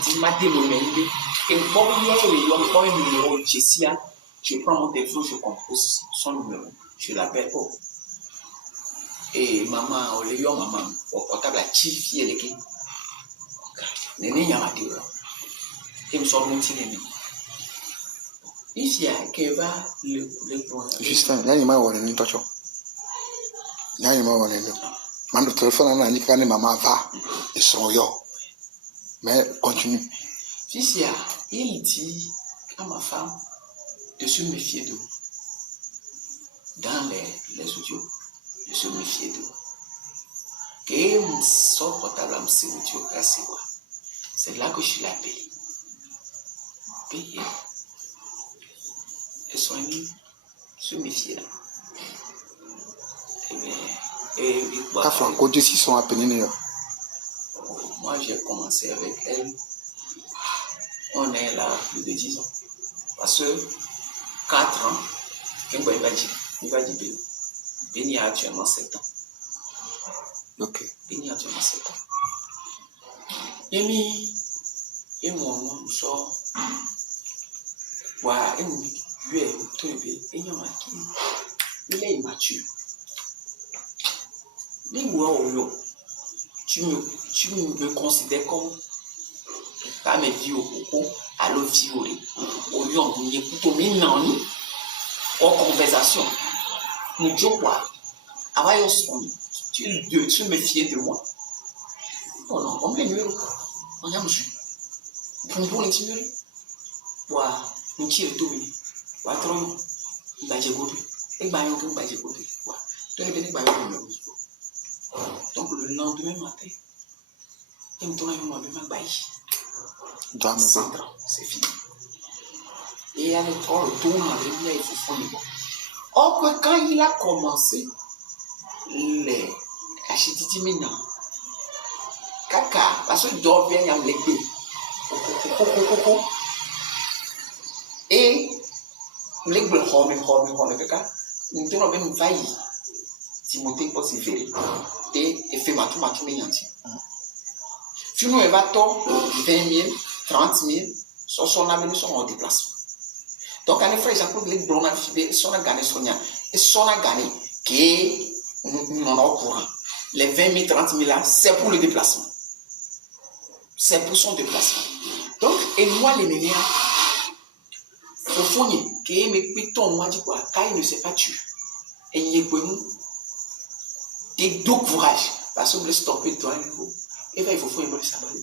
dit, m'a dit, et bon, il y a les young boys, je prends mon téléphone, je compose son numéro, je l'appelle, oh. Et maman, le young maman, au comptable de Chifu, il est qui? Néné, il y a ma théorie. Il me sort mon cinéma. Ici, il va le Justin, il y a une main où on est touché. Il y a une main où on est touché. Mando téléphone, on a dit que maman va, et son yo. Mais continue. Ici, il dit à ma femme de se méfier d'eux. Dans les audios, de se méfier d'eux. Que son portable à me servir, c'est là que je l'appelle. Payer. Et soigner, se méfier là. Et Ta franco, Dieu, s'ils sont appelés. Moi, j'ai commencé avec elle. On est là plus de 10 ans. Parce que 4 ans, il va dire Béni a actuellement 7 ans. Ok. Béni a actuellement 7 ans. Et moi, nous sommes. Voilà, il est immature. Tu me considères comme pas mes vieux à le violer. Au lieu de plutôt en conversation. Nous disons quoi? Tu me fies de moi. Oh non, on me numéro. On a monsieur. Pour les numéros. Voilà. Nous tirons tout. Voilà, trop. Il va dire quoi? Il va dire quoi? Donc le lendemain matin, il me tourne avec moi, c'est fini. Et avec tout le tour, il faut faire. Or que quand il a commencé, les achetitimina, caca, parce qu'il doit bien y avoir les deux. Et les bleus, nous devons même faillir. Timothée pour se faire et fait ma tout meillantine. Finalement, il va tôt 20 000, 30 000, son avenir sont en déplacement. Donc, en effet, Jean-Claude les blancs a fait son a gagné Sonia et son a gagné qui nous en au courant. Les 20 000, 30 000 là, c'est pour le déplacement. C'est pour son déplacement. Donc, et moi, les ménias, il faut qui me piton, moi, dit quoi, car il ne s'est pas tué. Et il y a et deux courage parce que vous voulez stopper toi et bien il faut faire le sabbat. Il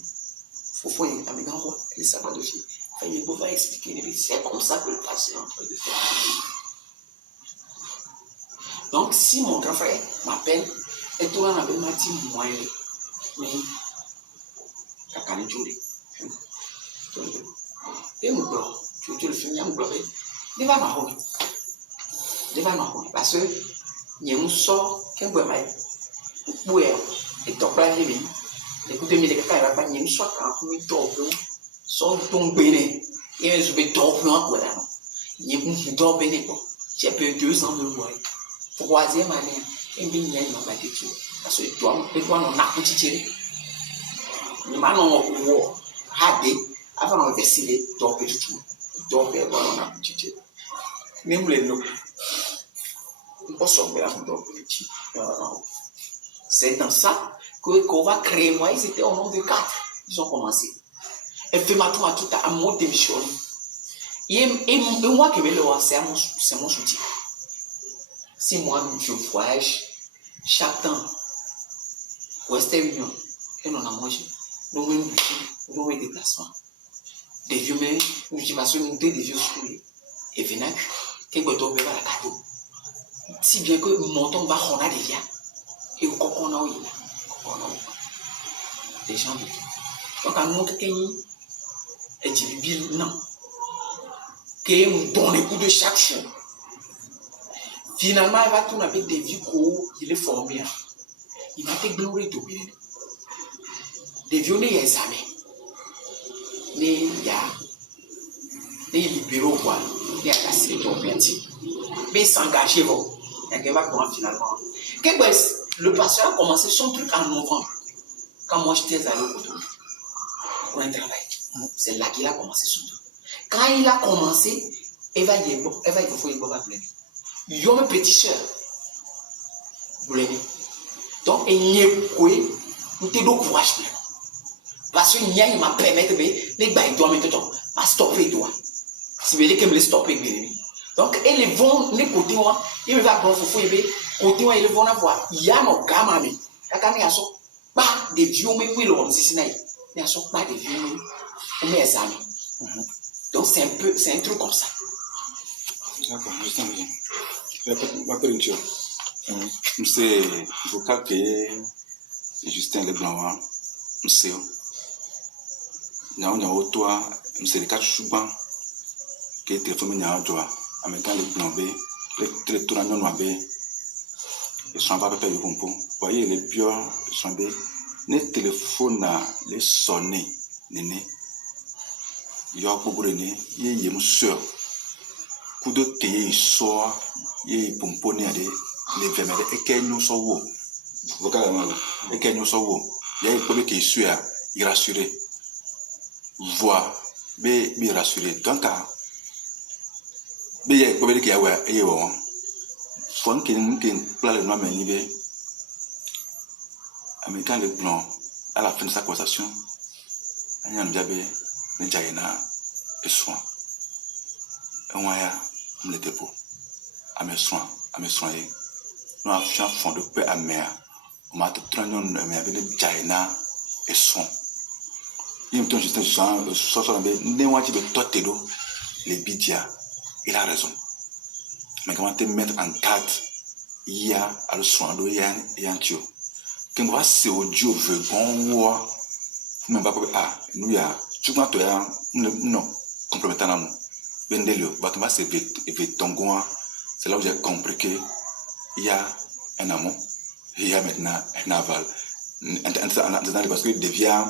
faut faire le sabbat aussi. Il faut expliquer c'est comme ça que le passé est en train de faire. Donc si mon grand frère m'appelle et toi on avait mati moyen mais kakani joli et mon bro tu le finis en bloqué devant ma home parce que il y a un sort qu'un bois maille ouais et donc là il est écoutez mais les gars il va pas il y a un sort quand vous mettez son tombé et je vais tomber en quoi là il y a un tombé quoi j'ai peu 2 ans de voir troisième année et bien il y a une maladie parce que toi on a petit tiré mais maintenant on a des avant on va essayer donc tout donc on a petit tiré même les noms c'est dans ça qu'on va créer. Moi, ils étaient au nombre de 4. Ils ont commencé. Et fait ma tout à un mot démissionné. Et moi qui vais le voir, c'est mon soutien. Si moi, je voyage chaque temps, Western Union, et on a mangé, nous avons des déplacements. Des vieux mais motivation monter des vieux scolaires et venir que quoi tomber vers la cadeau si bien que monton va on a déjà et qu'on a des gens donc à nous quelqu'un est dit non que on donne les coups de chaque jour finalement il va tourner avec des vieux cours il est formé il va te gloire tout bien des vieux les examens mais il y a les libéraux quoi, les assassins qui ont perdu. Mais s'engager, bon, il y a un point finalement. Le pasteur a commencé son truc en novembre, quand moi j'étais allé au Cotonou pour un travail. C'est là qu'il a commencé son truc. Quand il a commencé, Eva il faut une bonne plaine. Il y a une petite soeur. Vous l'avez. Donc, il n'y a quoi, nous te donnons courage. Parce qu'il y a il m'a permis de stopper toi. Si vous voulez que me stopper, donc ils vont les côtés moi, ils me va bon faut côté moi ils vont avoir il y a nos gamins mais quand ils sont pas des vieux mais oui l'homme c'est ça ils sont pas des vieux mais les amis. Donc c'est un truc comme ça. D'accord, je sens bien. Ma père une chose. C'est vocal que Justin Leblanc, c'est Nyawo toi, c'est le cas souvent que téléphone Nyawo toi, américain le blambé, le tour en noabé, et son papa paye le pompon. Voyez les bio, son bé, les téléphones à les sonner, néné. Yo pour brûler, y a une soeur. Coup de qu'il soit, y a pomponné à les vémères et qu'elle nous soit où. Vocalement, et qu'elle nous soit où. Y a un problème qui est il rassuré. Voir, mais rassuré. Donc, mais il y a un problème qui est ouais, et bon. Faut qu'il plat le nom mais américain le blanc à la fin de sa conversation, il y a un diabète, le jaïna et soin. Et moi, je me dépôt à mes soins, nous avons fait un fond de paix à mer. On m'a tout traîné, mais avec le jaïna et soin. Il me donne juste un soin, les bidia, il a raison. Mais comment te mettre en garde, il y a à le soin de Yantio. Quand on va se audio, veut bon, même pas nous y a, tu vois, toi, non, complémentaire à nous. Vendez-le, Batuma, c'est Tongoa, c'est là où j'ai compris qu'il y a un amont, il y a maintenant un aval. Parce qu'il devient,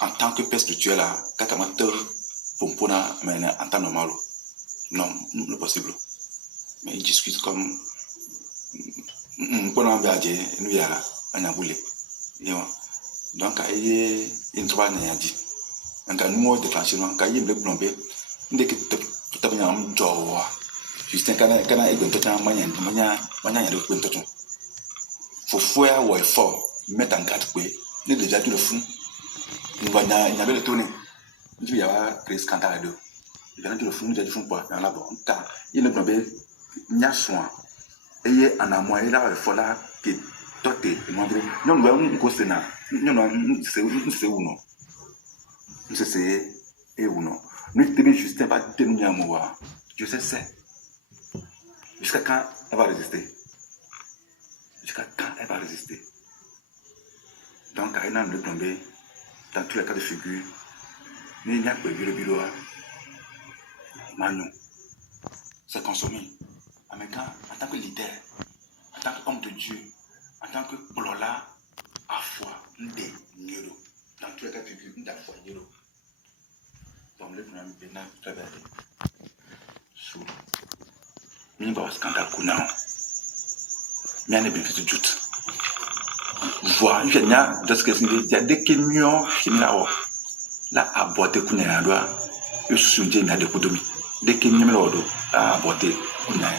en tant que père spirituel, quand on amateur, pour en temps normal. Non, non possible. Mais ils discutent comme pour nous il y a un aboulé. Donc il y a une trois n'a dit. Donc nous déclenchement quand il est plombé, dès que tout a bien en joie. Juste un canal est bien tout en manière de tout. Faut faire ou effort mettre en garde quoi. Ne déjà tout le fond. Il y avait le tourner. Il y a créé scandale de. Il y a le fond déjà du fond quoi dans la bonne. Car il est plombé. N'y a soin. Et il y a un amour, il a fait là que toi t'es montré. Nous nous cause na. Nous c'est où non. Nous c'est et où non. Nous t'es juste pas tenir amour. Je sais c'est. Jusqu'à quand elle va résister. Jusqu'à quand elle va résister. Donc elle a le tombé dans tous les cas de figure. Il n'y a pas de bureau. Manu. C'est consommé. Mais quand, en tant que leader, en tant qu'homme de Dieu, en tant que blola, à foi, des neuros. Dans tous les cas de figure, une fois neuros. Donc, le premier maintenant, très bien. Sous. Il n'y a pas de scandale qu'on a. Mais il y a des bénéfices de doute. Voir, il y a des camions qui sont là. Là, à boiter qu'on a là, il se souvient qu'il y a des coups de mi. Des camions là, à boiter qu'on a.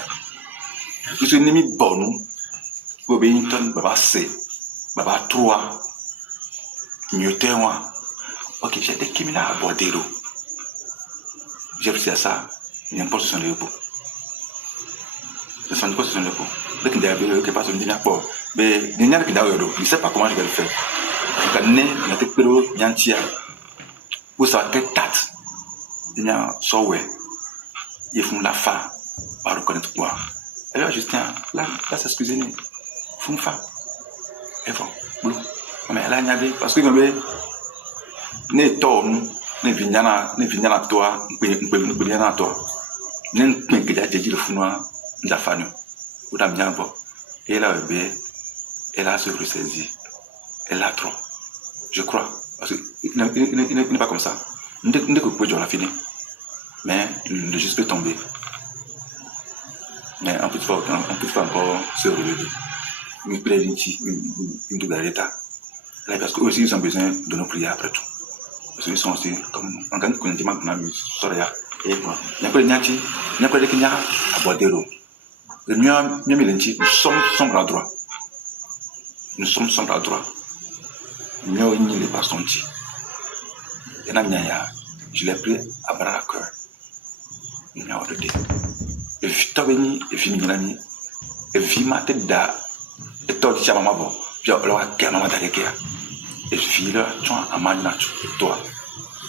Je suis ennemi bon, vous avez une tonne, baba C, baba 3, mieux moi. Ok, j'ai des qui m'ont abordé. j'ai réussi à ça, il y a une position de repos. Je sens une position de repos. Dès qu'il y a quelque part, je me dis, mais il n'y a pas de je ne sais pas comment je vais le faire. Je n'ai pas de période, il y a un tir. Pour ça, quelle tâte, il y a un software. Il faut la faire, par reconnaître quoi. Et là, Justin, là, c'est excusez nous. Il faut me faire. Et bon, mais là, il y a des. Parce que, ne tort, ne vignana toi, ne vignana toi. Ne que j'ai dit le fou noir, n'a pas nous. Ou d'un bien bon. Et là, elle a se ressaisi. Elle a trop. Je crois. Parce qu'il n'est pas comme ça. Dès que je l'ai fini. Mais le juste peut tomber. Mais on peut pas encore se relever. Une prière une double état. Parce qu'eux aussi, ils ont besoin de nos prières après tout. Parce qu'ils sont aussi comme en tant que connaissement qu'on a mis sur la et quoi. Il n'y a pas de niati, il n'y a pas de kinya à boire de l'eau. Le mieux, nous sommes sombres à droite. Nous sommes sombres à droite. Nous n'y les pas senti. Et là, je l'ai pris à bras à cœur. Il n'y a pas de dé. Et Vitabeni, et Viminani, et Vimate da, et Todi Chamamabo, puis alors à Kanama d'Arekea. Et Vila, tu as un manatu, toi.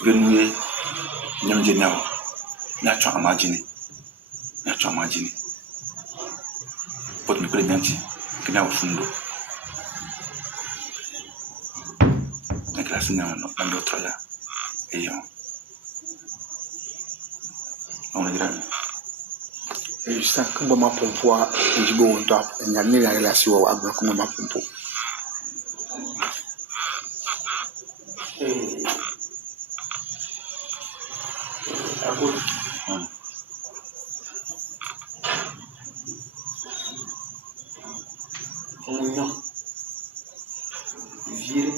Venez, Nyamjeniao, Nacho Amagini, Nacho Amagini. Pot me prévenir, que n'a au fond. Donc la signe en d'autres là. Et on est grand. Et Justin, comment ma pompe a un jibo on top, il n'y a ni la relation avec comment ma pompe. Union, vire,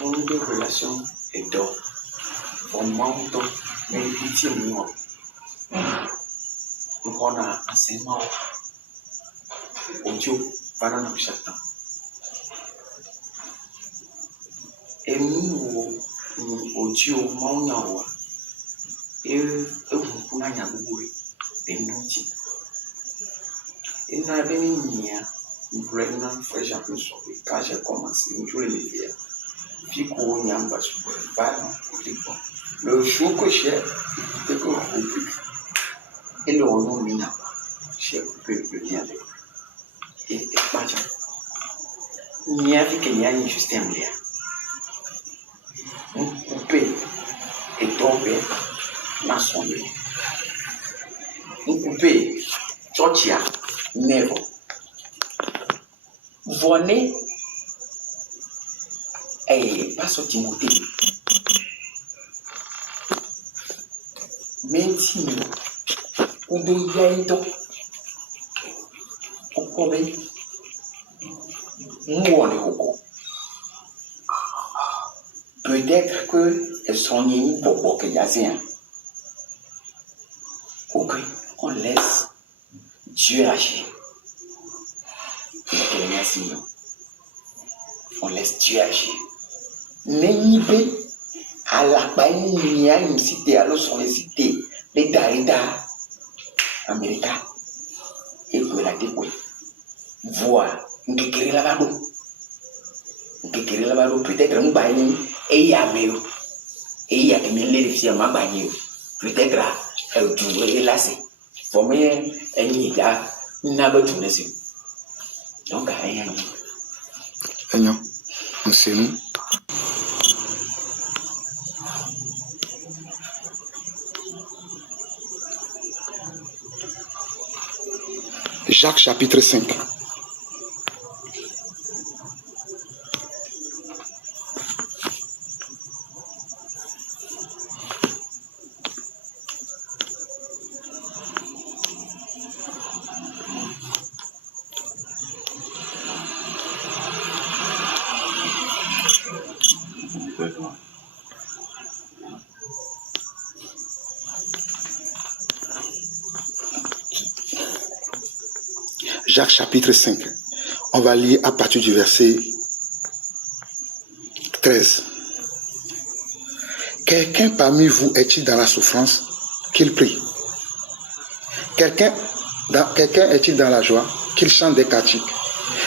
on a des relations et d'or, on monte, mais pitié nous. Donc on a enseignement audio pendant notre chaque temps. Et nous, audio, mon et vous n'avez pas de notice. Et nous avons une vraie fraîche à plus sauver. Quand j'ai commencé, je l'ai dit. Puis qu'on y a un bas sur le ballon, le jour que j'ai, c'est que vous et le nom mina, j'ai coupé le lien avec lui. Et pas déjà. Il y a qu'il y a une juste un lien. On coupé et tombé dans son lien. On coupé, Georgia, Nevo. Venez et pas sur Timothée. Maintenant, ou de yaïto, ou comme moi, peut-être qu'elles sont nées pour que Yazien. Ok, on laisse Dieu agir. On laisse Dieu agir. Mais à la baille, il y a une cité, alors sont les cités, les Darida américains, et que la découvre. Voir, on peut créer là-bas. Peut-être un bagne, et il y a mieux. Et il y a que les filles à ma bagne. Peut-être elle doit élasser. Pour moi, elle n'y a n'a pas de nation. Donc, rien. On sait nous. Jacques chapitre 5. Jacques chapitre 5. On va lire à partir du verset 13. Quelqu'un parmi vous est-il dans la souffrance? Qu'il prie. Quelqu'un est-il dans la joie? Qu'il chante des cantiques.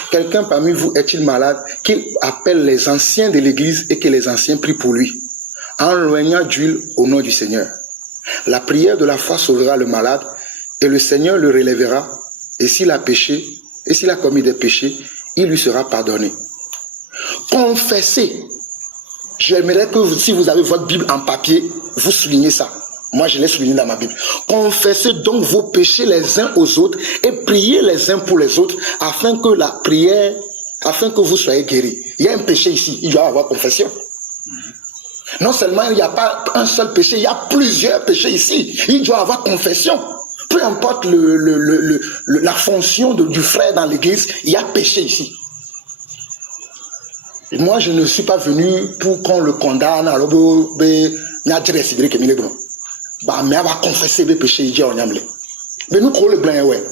Quelqu'un parmi vous est-il malade? Qu'il appelle les anciens de l'église et que les anciens prient pour lui, en loignant d'huile au nom du Seigneur. La prière de la foi sauvera le malade et le Seigneur le relèvera. Et s'il a péché, et s'il a commis des péchés, il lui sera pardonné. Confessez. J'aimerais que si vous avez votre Bible en papier, vous soulignez ça. Moi, je l'ai souligné dans ma Bible. Confessez donc vos péchés les uns aux autres et priez les uns pour les autres afin que vous soyez guéris. Il y a un péché ici, il doit y avoir confession. Non seulement il n'y a pas un seul péché, il y a plusieurs péchés ici. Il doit y avoir confession. Peu importe la fonction du frère dans l'église, il y a péché ici. Et moi, je ne suis pas venu pour qu'on le condamne. Mais on va confesser les péchés. Mais nous, on le blanc, ouais.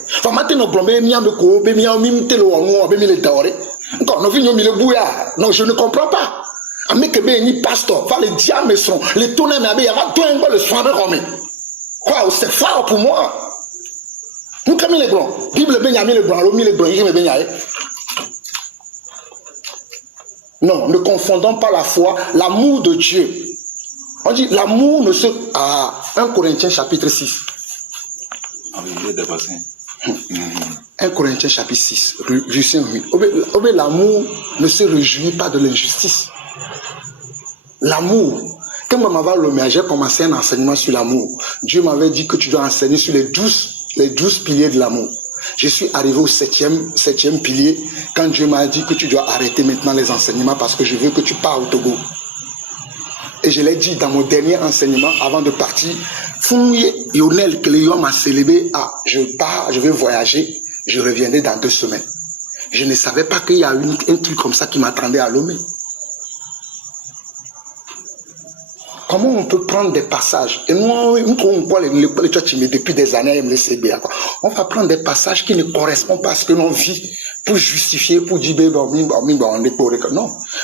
Non, je ne comprends pas. C'est fort pour moi. Nous, comme les blancs, Bible les blancs, non, ne confondons pas la foi, l'amour de Dieu. On dit l'amour ne se... 1 Corinthiens chapitre 6. 1 Corinthiens chapitre 6. L'amour ne se réjouit pas de l'injustice. L'amour. Quand j'ai commencé un enseignement sur l'amour, Dieu m'avait dit que tu dois enseigner sur les 12 piliers de l'amour. Je suis arrivé au septième pilier quand Dieu m'a dit que tu dois arrêter maintenant les enseignements parce que je veux que tu pars au Togo. Et je l'ai dit dans mon dernier enseignement avant de partir. Yonel Cléon m'a célébré. Je pars, je vais voyager, je reviendrai dans 2 semaines. Je ne savais pas qu'il y a un truc comme ça qui m'attendait à Lomé. Comment on peut prendre des passages? Et nous, on voit les church depuis des années, on va prendre des passages qui ne correspondent pas à ce que l'on vit pour justifier, pour dire, non.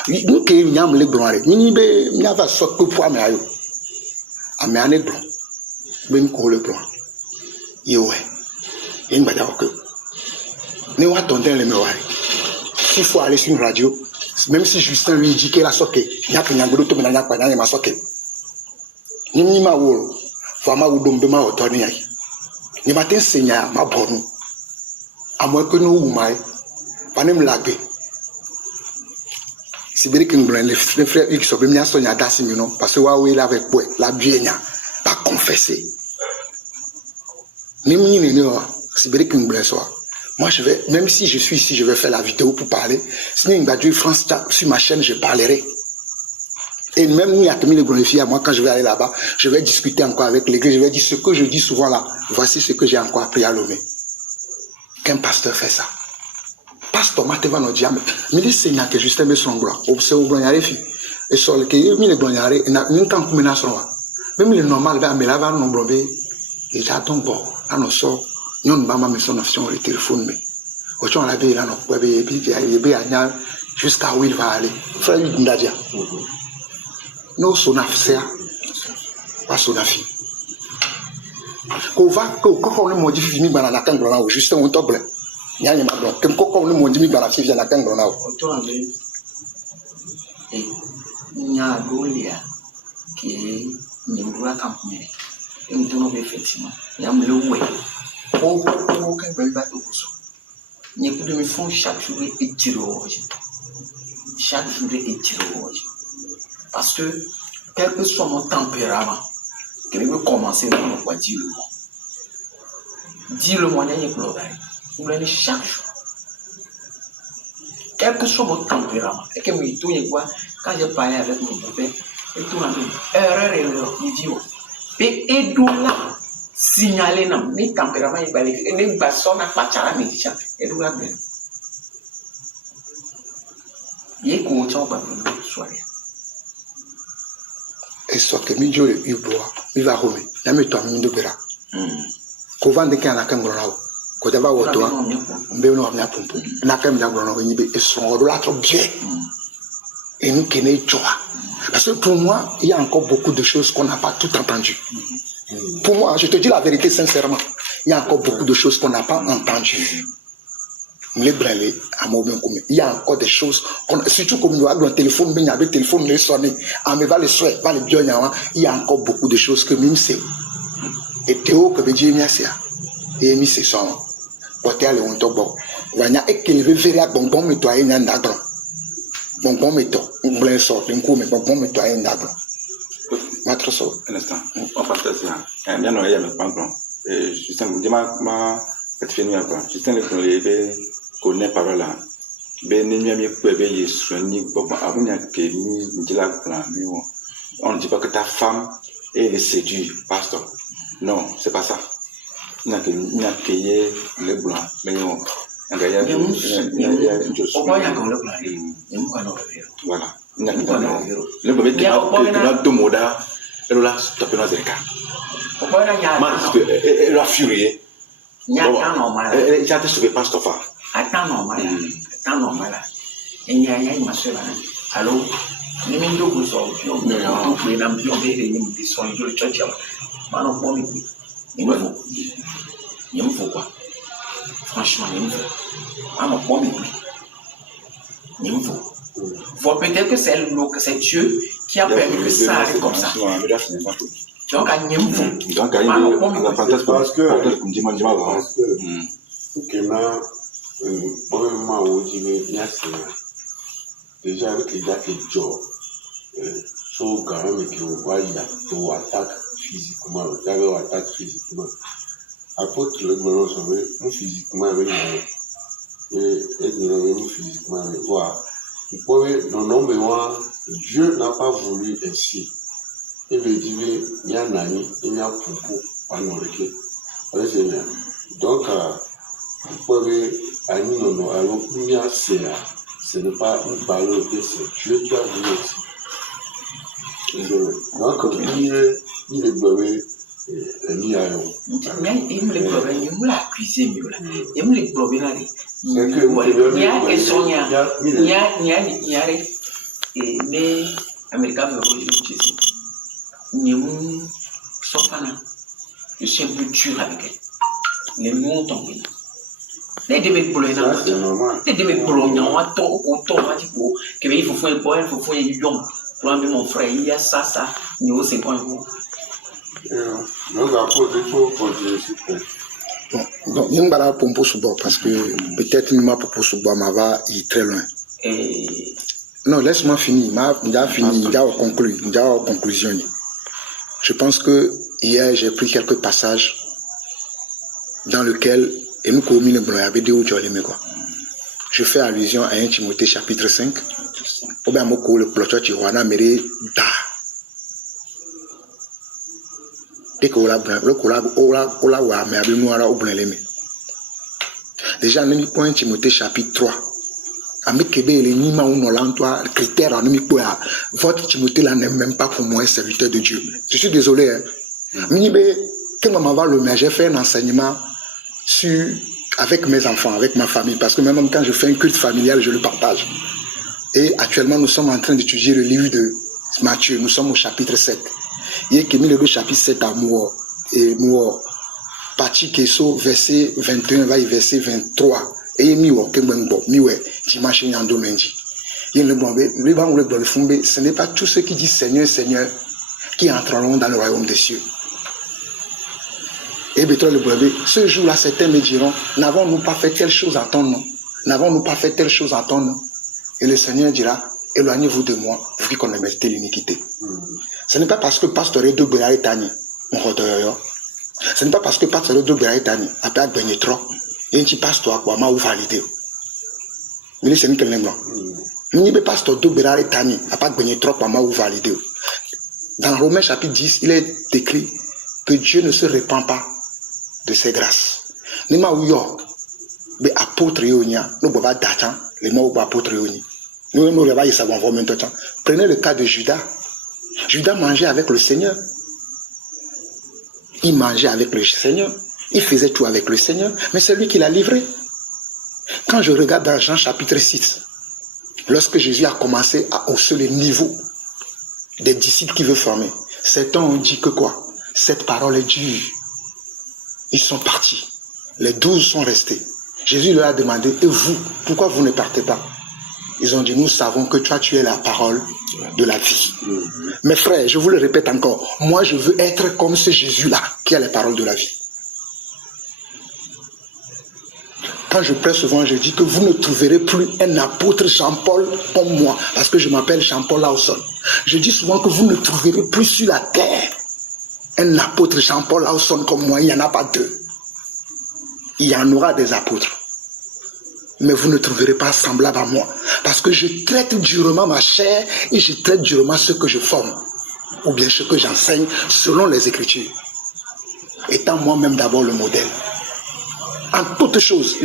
Nous, qui sommes les blancs, nous avons sorti pour poids, mais on est blanc. Même qu'on le blanc. Nous attendons les mémoires. S'il faut aller sur une radio, même si Justin lui dit qu'il a sorti, il y a un sorti. Ni ma wolo fama udombe ma otoni ai ni ma t'enseignant ma bonu à moins que nous oumaï panem lagbe si bien que les frères qui sont bien soignés d'assimilation parce que waouh avec quoi la bienya pas confesser ni si bien que moi je vais même si je suis ici je vais faire la vidéo pour parler sinon il va dire France sur ma chaîne je parlerai. Et même nous, moi, quand je vais aller là-bas, je vais discuter encore avec l'église. Je vais dire ce que je dis souvent là. Voici ce que j'ai encore appris à Lomé. Qu'un pasteur fait ça. Pasteur, Mateva nous dit, mais les seigneurs que Justin me sont blancs. C'est au blanc, et sur le quai, les blancs, et nous, quand nous menons même les normales, mais là, nous, nous, et j'attends bon. Là, nous sommes, nous, nous, maman, nous sommes sur le téléphone, mais. Aujourd'hui, on l'a vu, là, nous, jusqu'à où il va aller. Frère, il m'a dit. Non, son affaire, pas son affaire. Quand on le modifie, fini dans la canne, juste un top blanc. Il y a un blanc. Quand on le modifie dans la fille, il y a la canne. Il y a un golia qui est une grande campagne. Et nous devons effectivement. Il y a un loué. Aucun bel bateau. Il y a plus de fonds chaque jour et tiro. Chaque jour et tiro. Parce que, quel que soit mon tempérament, je veux commencer par quoi dire le mot. Dire le mot, il y a vous l'avez chaque jour. Quel que soit mon tempérament, et que quand j'ai parlé avec mon père, et tout le monde, erreur, idiot. Et d'où là, signaler, non, mes tempéraments, il va aller, et les bassons, à Pachara, mais et d'où là, il y a qu'on tient pas de soirée. Et soit que mi jole iboa mi va home na mi to mi ndo bera ko vande kan na kan grona ko daba woto mbe no amna pompo na kan mi grona ko nyibe e son do la to bien et nous kene joa Parce que pour moi, il y a encore beaucoup de choses qu'on n'a pas tout entendues. Pour moi, je te dis la vérité sincèrement, il y a encore beaucoup de choses qu'on n'a pas entendues. Il y a encore des choses, surtout comme nous avons le téléphone, il y a le téléphone, il sonne, il y a encore beaucoup de choses que même c'est. Et Théo, que Dieu m'a dit, et mis ses sons. Porter à l'ontobo. Vanya et qu'il révère bonbon, mais toi, il y a un dagon. Bonbon, mais toi, un blanc sort, un coup, mais bonbon, mais toi, il y a un dagon. Matre so. Un instant, on partage ça. Bien, non, il y a même pas grand. Justin, ma fini à quoi. Justin, le connaît par là. Ben, il y a mieux que veiller soigner. Bon, avant, il y a que mis la plan. On ne dit pas que ta femme est séduite, pasteur. Non, c'est pas ça. Il n'y a que les blancs. Mais non. Il y a une chose. Voilà. Il y a le bébé qui a deux modas. Elle a stoppé dans les cas. Elle a furié. Elle a sauvé pas Stoffa. Attends normal. Il y a une soeur. Alors, les médias vous sont les lampions des soins de l'État. Il me faut quoi? Franchement, il me faut. Il me faut. Faut peut-être que c'est Dieu qui a permis que ça arrive comme ça. Donc, il me faut. Donc, parce déjà avec les gars qui jouent, so quand même que on voit il y a tout attaque physiquement, j'avais attaque physiquement. Apôtre le gouvernement sauvé, nous physiquement avec nous, et nous physiquement avec voir. Vous pouvez, non, mais moi, Dieu n'a pas voulu ainsi. Il veut dire, il y a un ami, il y a un poupou, à nous réclamer. Donc, vous pouvez, à nous, alors, il y a ce n'est pas une parole que c'est Dieu qui a voulu aussi. Donc, il est bleué, il a eu. Il me bleué, il me l'a accusé, il me l'a bleué là. Il y a des soignants, il y a des Américains veulent rejeter Jésus. Nous sommes pas là. Je suis un peu dur avec elle. Les mots tombent. Les deux bleués dans le temps. Les deux bleués dans le temps. Autant, il faut faire un point, il faut faire un yom. Pour mon frère, il y a ça, nous c'est pas un mot. Donc, il y a un pompo sous bord parce que peut-être ma pompo sous bord va ir très loin. Non, laisse-moi finir. J'ai conclusion. Je pense que hier, j'ai pris quelques passages dans lesquels et nous commis le je fais allusion à 1 Timothée chapitre 5. Au bien moko le ploto tiwana mere da. Dès que ola wa me abi noara obuneleme. Déjà nous point Timothée chapitre 3. Ami kebe les nima ou nolantoa critères en mi quoi. Votre Timothée là n'est même pas pour moi un serviteur de Dieu. Je suis désolé hein. Minibe que maman va le mais j'ai fait un enseignement avec mes enfants, avec ma famille, parce que même quand je fais un culte familial, je le partage. Et actuellement, nous sommes en train d'étudier le livre de Matthieu. Nous sommes au chapitre 7. Il y a mis le chapitre 7 à Mouor. Et Mouor, partie qui est verset 21, va y verset 23. Et il y a mis dimanche, il y a un lundi. Ce n'est pas tous ceux qui disent Seigneur, Seigneur, qui entreront dans le royaume des cieux. Et le brevet, ce jour-là, certains me diront, n'avons-nous pas fait telle chose en ton nom? N'avons-nous pas fait telle chose en ton nom? Et le Seigneur dira, éloignez-vous de moi, vous qui connaissez l'iniquité. Ce n'est pas parce que pasteur Edo Bera est tani, ce n'est pas parce que pasteur Edo Bera est tani, après gagner trop, et un petit pasteur quoi, m'a ou validé. Mais c'est une quelqu'un blanc. Mais le pasteur Edo Bera est tani, après gagner trop, m'a ou validé. Dans Romains chapitre 10, il est écrit que Dieu ne se répand pas de ses grâces. Les mots où les apôtres yonia, nous baba datan, les mots où apôtres yoni. Nous réveillons ça avant même temps. Prenez le cas de Judas. Judas mangeait avec le Seigneur. Il mangeait avec le Seigneur. Il faisait tout avec le Seigneur, mais c'est lui qui l'a livré. Quand je regarde dans Jean chapitre 6, lorsque Jésus a commencé à hausser le niveau des disciples qu'il veut former. Certains ont dit que quoi? Cette parole est dure. Ils sont partis. Les 12 sont restés. Jésus leur a demandé, et vous, pourquoi vous ne partez pas? Ils ont dit, nous savons que toi, tu es la parole de la vie. Mes frères, je vous le répète encore, moi, je veux être comme ce Jésus-là, qui a les paroles de la vie. Quand je prêche souvent, je dis que vous ne trouverez plus un apôtre Jean-Paul comme moi, parce que je m'appelle Jean-Paul Lawson. Je dis souvent que vous ne trouverez plus sur la terre un apôtre Jean-Paul Lawson comme moi. Il n'y en a pas deux. Il y en aura des apôtres. Mais vous ne trouverez pas semblable à moi. Parce que je traite durement ma chair et je traite durement ce que je forme. Ou bien ce que j'enseigne selon les Écritures. Étant moi-même d'abord le modèle. En toute chose,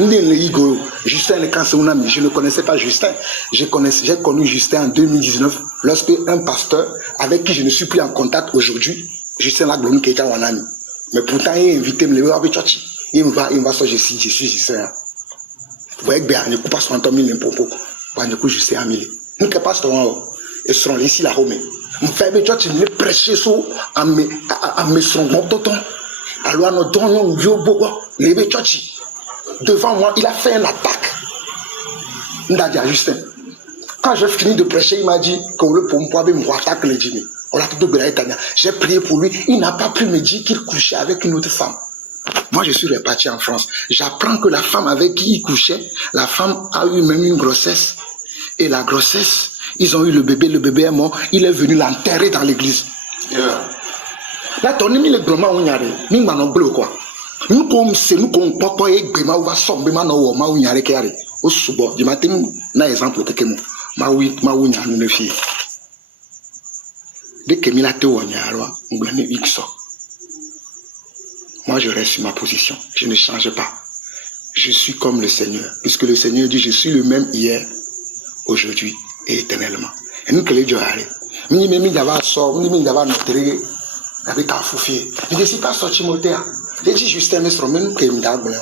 Justin, je ne connaissais pas Justin. J'ai connu Justin en 2019 lorsque un pasteur avec qui je ne suis plus en contact aujourd'hui, Justin Lagloum qui était un ami. Mais pourtant, il a invité me le Tchochi. Il me va dire, je suis Justin. Vous voyez bien, ne coupe pas son temps, il n'est pas pour. Ne coupe Justin Amilé. Nous ne pas ce temps, ils seront ici la Rome. Nous faisons Tchochi, nous prêcher sur à mes sons, mon tonton. Alors, nous donnons un vieux bobo, les Tchochi. Devant moi, il a fait une attaque. Ndadia Justin. Quand j'ai fini de prêcher, il m'a dit que le pompoir me attaque le dîner. J'ai prié pour lui. Il n'a pas pu me dire qu'il couchait avec une autre femme. Moi, je suis reparti en France. J'apprends que la femme avec qui il couchait, la femme a eu même une grossesse. Et la grossesse, ils ont eu le bébé est mort. Il est venu l'enterrer dans l'église. Yeah. Là, ton ami le grand on y a mis manon bleu quoi. Nous comme c'est nous comme papa et bema va somber manon ma on y a qui au subo. Du matin, na exemple que moi. Ma on y a une fille. Dès que Milate on y a roi, on blâme X. Moi, je reste sur ma position. Je ne change pas. Je suis comme le Seigneur. Puisque le Seigneur dit, je suis le même hier, aujourd'hui et éternellement. Et nous, que les dieux arrivent. Nous, même d'avoir sort, nous, même d'avoir notre avec ta foufier. Je ne suis pas sorti Timothée. J'ai dit, Justin, mais sur nous, que nous avons.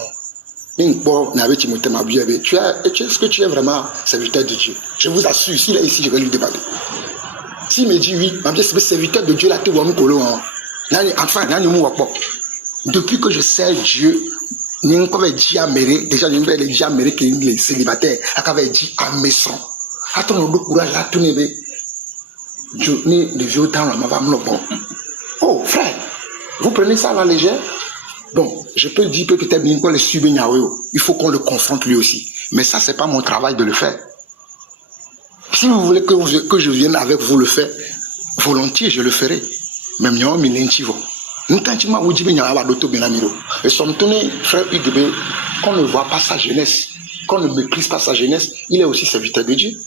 Nous, bon, n'avait Timothée, ma vie, est-ce que tu es vraiment serviteur de Dieu? Je vous assure, s'il est ici, je vais lui demander. S'il me dit oui, je suis serviteur de Dieu, là, tu vois, nous, colons. Enfin, depuis que je sers Dieu, nous avons dit à Méré, déjà, nous avons dit à Méré que les célibataires, nous avons dit à Messon. Attends, le courage, là, tout n'est pas. Le vieux temps, là, ma bon. Oh, frère, vous prenez ça à la légère? Bon, je peux dire que peut-être bien qu'on le subit, il faut qu'on le confronte lui aussi. Mais ça, c'est pas mon travail de le faire. Si vous voulez que je vienne avec vous le faire, volontiers, je le ferai. Même nous, nous tentons de dire et sommes tenus, frère Hugues, qu'on ne voit pas sa jeunesse, qu'on ne méprise pas sa jeunesse, il est aussi serviteur de Dieu.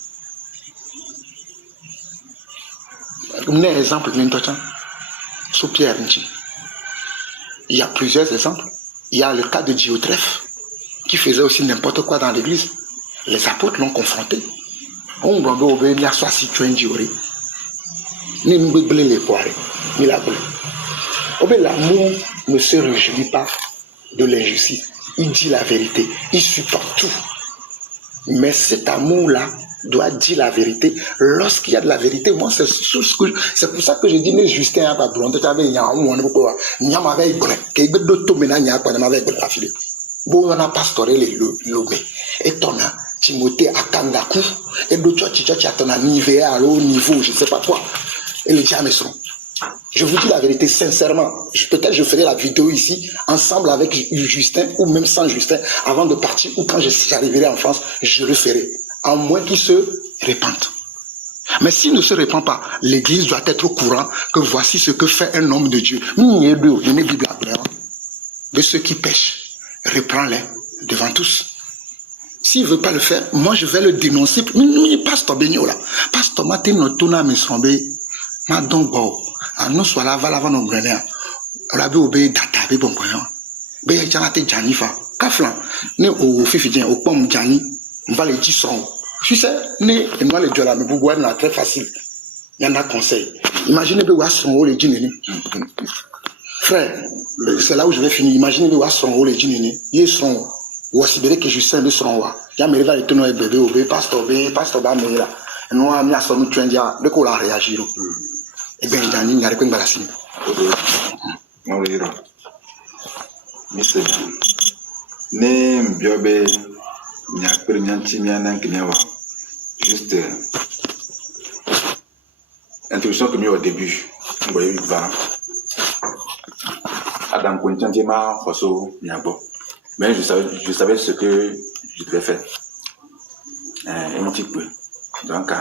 Un exemple, sous Pierre, il y a plusieurs exemples. Il y a le cas de Diotrephe, qui faisait aussi n'importe quoi dans l'église. Les apôtres l'ont confronté. On va obéir à soi si tu es injuré. Ni nous blé les poirés, ni la blé. L'amour ne se réjouit pas de l'injustice. Il dit la vérité. Il supporte tout. Mais cet amour-là doit dire la vérité. Lorsqu'il y a de la vérité, moi, c'est pour ça que je dis, mais Justin a pas blonde. Tu avais un on a pastoré les lobés. Et ton a Timothée à Kangaku. Et d'autres tu as ton niveau à haut niveau, je ne sais pas quoi. Et les Jameson. Je vous dis la vérité sincèrement. Peut-être je ferai la vidéo ici, ensemble avec Justin, ou même sans Justin, avant de partir, ou quand j'arriverai en France, je le ferai. À moins qu'il se répande. Mais s'il ne se répand pas, l'Église doit être au courant que voici ce que fait un homme de Dieu. De ceux qui pêchent, reprends-les devant tous. S'il ne veut pas le faire, moi je vais le dénoncer. Mais pasteur Benyo là, pasteur Martin Notona Mesrombe, Madongo, nous soit là, va l'avant nos grenades. On a obéi data, bon voyant. Ben il y a des Janifa, Kaflan, né au Fifidien, au Pomme Jani, on va les 10 son. Tu sais, né, et moi les Diola, mais vous voyez, très facile. Il y en a conseil. Imaginez que vous son haut les dîners. Frère, c'est là où je vais finir. Imaginez que vous son haut les dîners. Ils sont, ou aussi bien que je sais, ils sont là. Il y a mes rêves, ils bébé, pasteur, pasteur, là. Et nous, on a mis à son nous, tu as dit, de quoi la réagir. Eh bien, il y a des balasines. Non, le héros. Mais c'est né biobe nya pere nyanchi miana kinyawa. Juste introduction que mis au début. On voyait une va. Adam Konchanti ma fosso nyabo. Mais je savais ce que je devais faire. Un petit peu. Donc,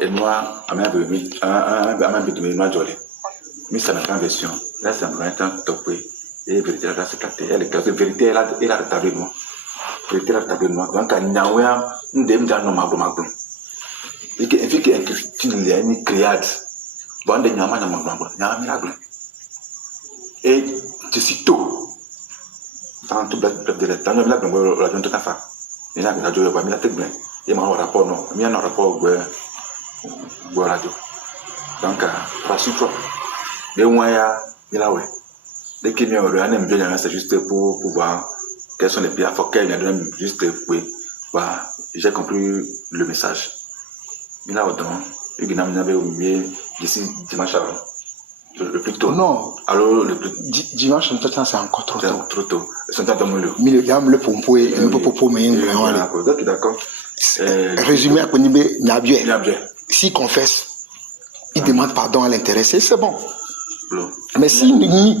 et moi, à ma vie, moi, jolé. Mais ça n'a pas version. Là, c'est un temps topé. Et vérité, là, c'est claté. Elle est classée. Vérité, elle a retardé de moi. Vérité, elle a retardé de moi. Donc, il y a un dem dans nos maglo. Et que, il y a une criade. Bon, il y a un miracle. Et je suis tôt. Dans tout le temps, dans la jeune tout à fait. Il y a un radio, il y a un tête blanc. Il y a un rapport, non. Il y a un rapport, radio. Donc, rassure-toi. Les moyens, il y a ouais. Dès qu'il y a un bien, c'est juste pour voir quels sont les pays à foquer, il y a juste oui. Bah, j'ai compris le message. Il y a autant. Il y a ici dimanche avant. Le plus tôt. Non. Alors, le plus dimanche, c'est encore trop tôt. Trop tôt. C'est un temps de mais le pompo et le popo, mais d'accord. Résumé à Konibé, Nabie. S'il confesse, il demande pardon à l'intéressé, c'est bon. Mais s'il nie,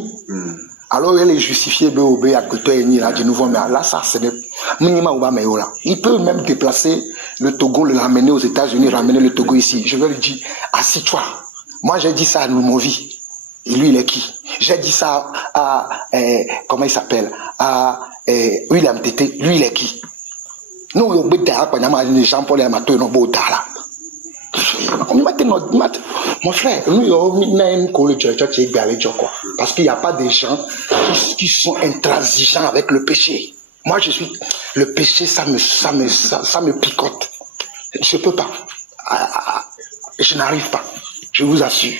alors elle est justifiée BOB à côté et ni là de nouveau, mais là ça c'est minimum là. Il peut même déplacer le Togo, le ramener aux États-Unis, ramener le Togo ici. Je vais lui dire, assis-toi. Moi j'ai dit ça à Noumovi. Et lui il est qui? J'ai dit ça à comment il s'appelle? À William Tété. Lui il est qui? Nous on peut dire que Jean-Paul et Amato non beau là. Mon frère, nous parce qu'il n'y a pas des gens qui sont intransigeants avec le péché. Moi, je suis le péché, ça me picote. Je peux pas. Je n'arrive pas. Je vous assure.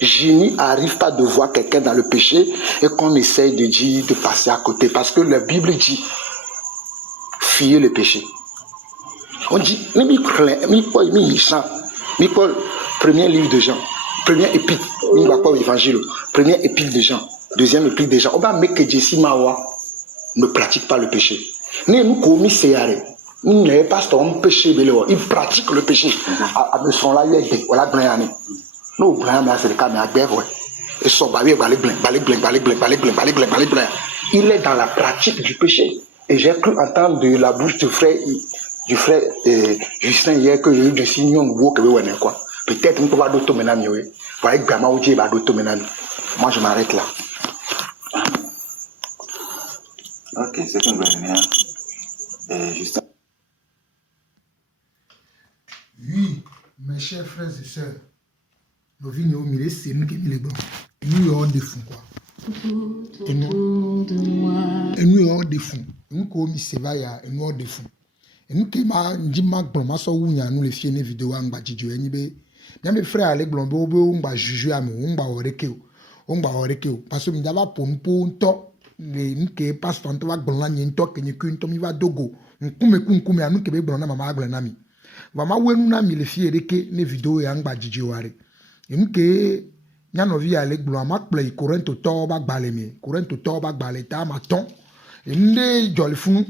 Je n'y arrive pas de voir quelqu'un dans le péché et qu'on essaye de dire de passer à côté. Parce que la Bible dit fuyez le péché. On dit, Paul, premier livre de Jean, premier épître, évangile, premier épître de Jean, deuxième épître de Jean. On va mettre que Jessie Mawa ne pratique pas le péché. Nous commis séaré, nous n'avons pas un péché, il pratique le péché. À son là, il est voilà blanc. Nous blanc, mais c'est le cas, mais à Bévoué. Et son bavé, il est dans la pratique du péché. Et j'ai cru entendre de la bouche du frère Justin hier que j'ai eu du signe quoi. Peut-être qu'on peut avoir d'autres ménages. Moi je m'arrête là. Ok, c'est une bonne idée. Justin. Oui, mes chers frères et sœurs, nos vignes au milieu, c'est nous qui les bons. Et nous avons des fonds quoi. Et nous avons des fonds. Nous comme c'est va et nous avons des fonds. Et nous qui m'a dit ma so wunya nous les fier une vidéo en bas jijo eni be bien mes frères avec blombo be on ba juju am on ba oreke parce que mi dava pompo nto le nke pastor nto wa gbonla nyi nto kenye ku nto mi va dogo nkume anu ke be gbonla mama agble na mi va ma wenu na mi le fier reke ne vidéo ya ngba jijo ware nke nyano vi avec blom ma play Corinto to ba gbale ta ma ton ende jolfun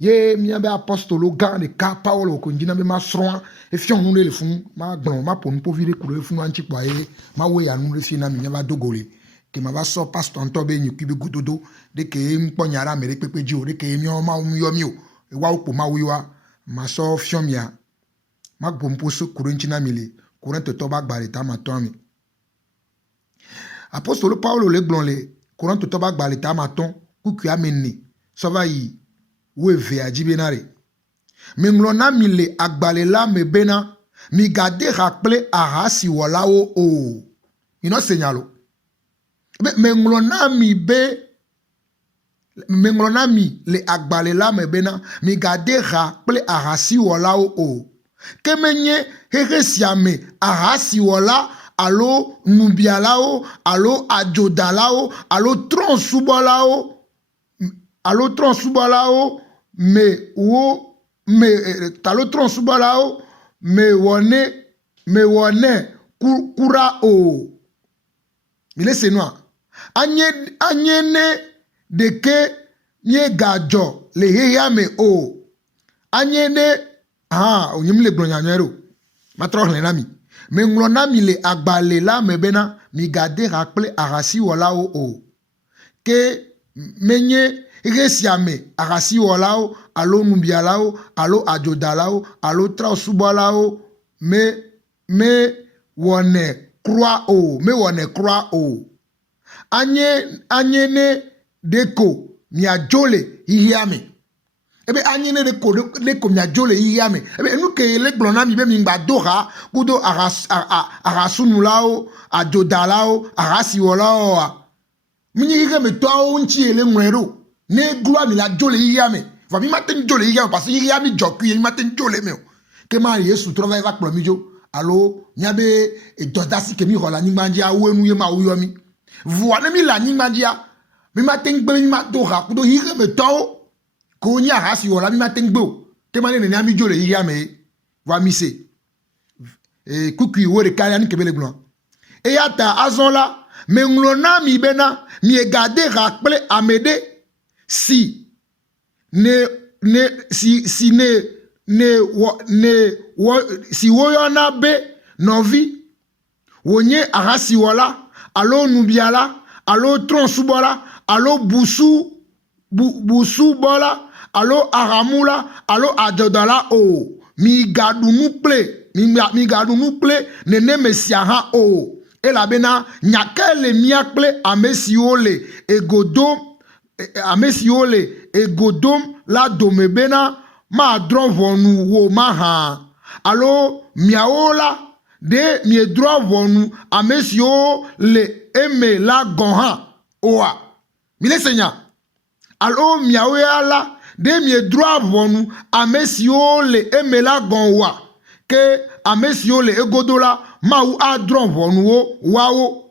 ye mia be apostolo gan de ka Paolo ko njina be ma sron e fion nu le fun ma gbon ma pon po vire kuro fun anchi kwa e ma we ya nu le fi na mi nya ba dogole ke ma ba so pastor nto be nyi kibe gudodo de ke mponyara mere pepe ji o de ke mi o ma mu yo mi o e wa upo ma wiwa ma so fion mia ma gbon po so kuro nchina mi le kuro to ba gbare ta ma to mi apostolo Paolo le gbon le kuro to ba gbare ta ma ton ku ku ameni so va yi we ve ajibenare minglona mile agbalela mebena mi gade rappele arasi walao o ino señalo minglona mi le agbalela mebena mi gade rappele arasi walao o kemenye heresiame arasi wala alo nubialao alo ajodalao alo tronsubalao me talo tron subalao me wone me wone kura o. Mile c'est noir. Anyene de ke nye gajo le heya me o. Anyene onyem le glonyanyero. Matro nami. Me nglonami le agbale la me bena mi gade rappele arasi wala o. Ke menye resiame arasi wala o alo numbialao alo ajodalao alo trausubalao me wone croix o me wone croix o. Anyene deko miajole hiame. Ebe anyene deko miajole hiame. Ebe enuke le glonami be mingbadora kudo arasunulao ajodalao arasiwolao. Minyi hiame toa unchi ele mwero. Ne gloa mi la jole hiame. Va mi maten jole hiame parce que hiame joku mi maten jole meo. Kema Yesu trova va plomijo. Allo nyabe e dodasi ke mi rola ni mandia wenu ye ma uyomi. Voilà mi la ni mandia. Mi maten gbe mi madora kudo hiame toa ko nya rasi wala mi maten gbo. Kema ne nyami jole hiame. Va mi se. E kuku wore kaya ni kebele glo. E yata azonla me nglona mi bena mi e gade rappele amede si woyona be novi wonye arasi wala alo nubiala alo tronsubola alo busu bola alo aramula alo adodala o mi gadu nou ple nene mesiaha o et la bena nyakele miakle amesiole egodom la domebena ma dron vonu wo maha alo miaola de mi dron vonu amesio le eme la gonha oa mile senya alo miaola de mi dron vonu amesio le eme la gonwa ke amesio le egodola ma ou adron vonuo wao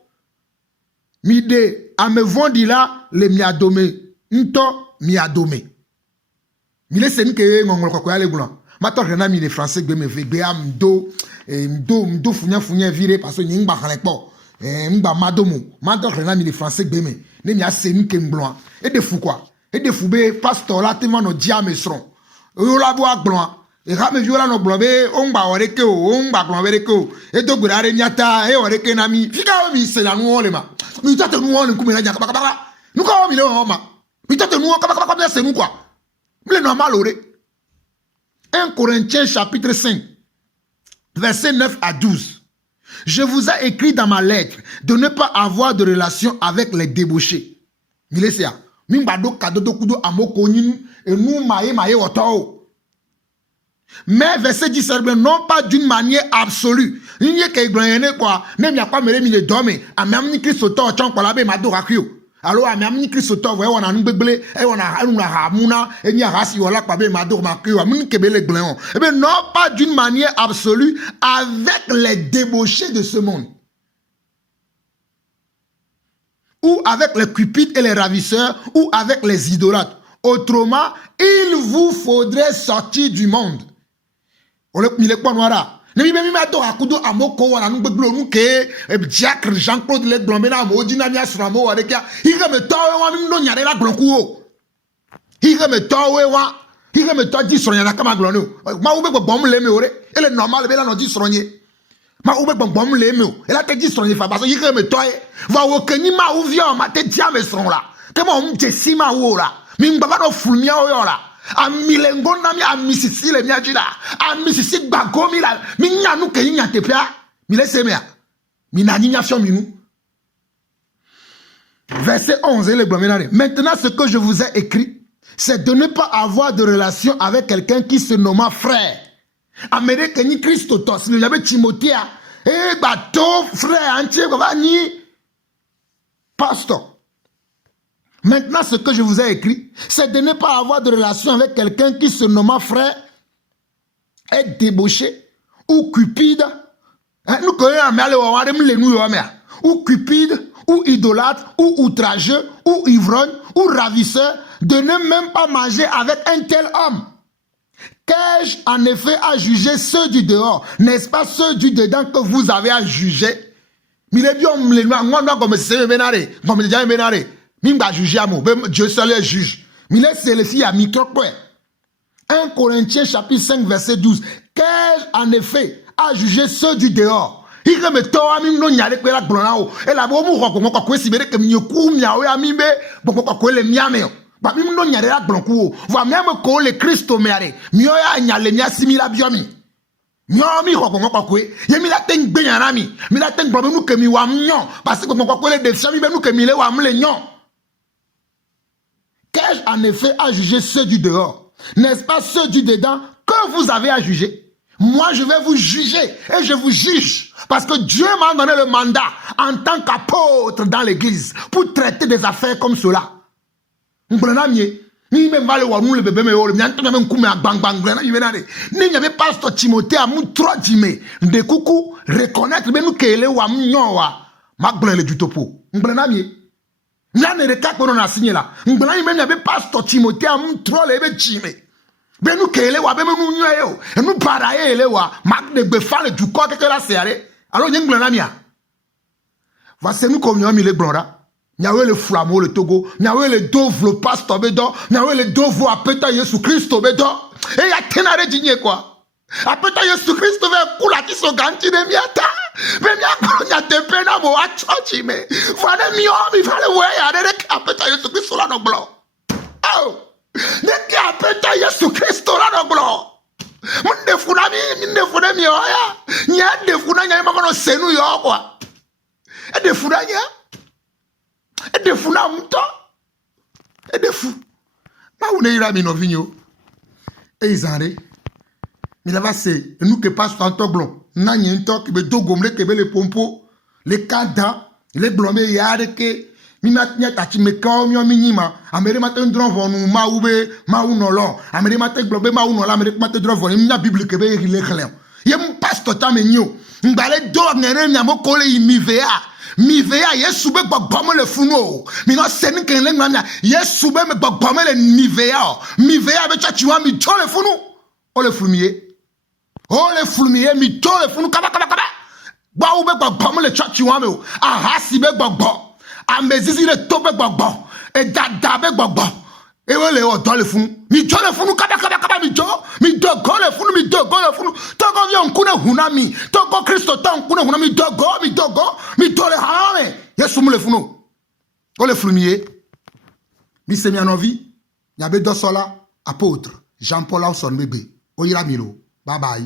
mi de ame vondi la le miadome nto miadome mi le sen ke ngongol ko yale gula ma to rena mi le français gbe me ve am do mdo funya vire parce que ngba kan po ngba madomo ma to rena mi le français gbe me ne mi asen ke ngblon e de fou quoi e de fou be pasteur la te no dia mesron yo la bo agbon e ha me viola no blobe ongba oreke o ongba glon bereke o e do gurare nyata e oreke na mi fika o mi se la nu ole ma mi tate nu ole ku me na nya kabaka nu ka o mi le o ma mi tate nu kabaka me se nu quoi me le normal ore 1 Corinthiens chapitre 5 verset 9 à 12. Je vous ai écrit dans ma lettre de ne pas avoir de relation avec les débauchés. Milesia mi mbado kadodo kudo amoko nyin enu maye oto. Mais verset 10, non pas d'une manière absolue. Il n'y a qu'à y quoi. Même il y a pas me le dorme. A même ni Christ auto chon pour la be mado rakio. Alors a même ni Christ auto ouais on a nbeble et on a hamuna et ni rasi wala pa be mado makio. Amni kebele glen. Eh bien non pas d'une manière absolue avec les débauchés de ce monde. Ou avec les cupides et les ravisseurs ou avec les idolâtres. Autrement, il vous faudrait sortir du monde. Ole mi le kwa noara ne mi be mi ma do akudo amoko wana nu gbeglo nu ke Jacques Jean-Claude le glombe na mo dina mi asra mo wade kia ire me to wa mi no nyare la glonku o ire me to we wa ire me to di soronya na kama glonu ma ube gbom le me ore ele normal be la no di soronye ma ube gbom le me o ele te di soronye fa ba so ire me to va wo keni ma u via ma te dia me soron la te mo mje si ma wo la mi ngba no fulmia o yo la a milengo na mi a misisi le miajida a misisi bagomi la mi nyanu ke nya tepia mi laisse mea mi na nignation minu. Verset 11 le blomenare. Maintenant ce que je vous ai écrit c'est de ne pas avoir de relation avec quelqu'un qui se nomme frère. Amere ke ni Christo tos le yabe Timothée e bato frère entier ko va ni pasteur. Maintenant, ce que je vous ai écrit, c'est de ne pas avoir de relation avec quelqu'un qui se nomme frère, est débauché, ou cupide, ou cupide, ou idolâtre, ou outrageux, ou ivrogne, ou ravisseur, de ne même pas manger avec un tel homme. Qu'ai-je en effet à juger ceux du dehors? N'est-ce pas ceux du dedans que vous avez à juger? Dieu seul est juge. 1 Corinthiens chapitre 5 verset 12. Qu'ai-je en effet à juger ceux du dehors? Il me toa mi no nyale pe la glonao e la bo mu ko ko ko sibere ke mi ku mia o ya mi be bo ko le miame ba mi no nyale la glonku va même ko le Christo meare mi o ya nyale mi asimila biomi mi o mi ko ko ye mi la ten gbe yana mi la ten gbo nu ke mi wa myon parce que ko le défiant mi be nu ke mi le wa m le nyon. Qu'ai-je en effet à juger ceux du dehors? N'est-ce pas ceux du dedans que vous avez à juger? Moi, je vais vous juger et je vous juge parce que Dieu m'a donné le mandat en tant qu'apôtre dans l'église pour traiter des affaires comme cela. Ni avait pasteur Timothée à mon trois dîmes de coucou reconnaître ben nous que le wa mnyowa ma le du topo. Là ne rekat qu'on a signé là. M'blan même avait pasteur Timothée à mon trois le dîmes. Ben nous kele wa ben nous nyoyo et nous paraye le wa mak de befale du corps que la serre alors n'y ngla mia voici nous comme mi le blonda nyawe le flamo le Togo nyawe le dovlo pastor bedo nyawe le dovo apeta Yesu Christo bedo et ya tenare digné quoi apeta Yesu Christo ve kula ti so ganti de miata be mia ko nya te pena mo a church me fane mi o mi fale we ya de apeta Yesu Christo la no blo oh ne qui appelle Yesu Christ là dans blanc. Mon defuna mi oya. Nya defuna nya ma senu yo quoi. E defuna nya. E defuna mto. E defu. Ma une ira mi no vinyo. E izare. Mi la va se nous que passe en toglon. Na nya nto ki be dogomle ke be le pompo, le kada, le blomé yare ke Minatnya tati mekao mio minima amere mate ndron vonu ma ube ma unolo amere mate globe ma unola amere mate ndron vonu mina bible ke be rile khlen yem pastor ta menyo ngale do ngere nyamo kole mivea yesu be gbogbomo le funo mi no seni ken le ngania yesu be me gbogbomo le mivea be chachi wa mi to le funu o le flumier mi to le funu kaba ba ube gbogbomo le chachi wa me o ahasi be gbogbo Amezizi le tobe gbogbo e dada be gbogbo e wele o do le funu mi jo le funu kaba mi dogo le funu togo vi onkune hunami togo Kristo ta onkune hunami dogo mi do le hame Yesu mu le funu o le flumier mi se mi anovi nyabe do sola apôtre Jean-Paul Ausson bébé o yira milo bye bye.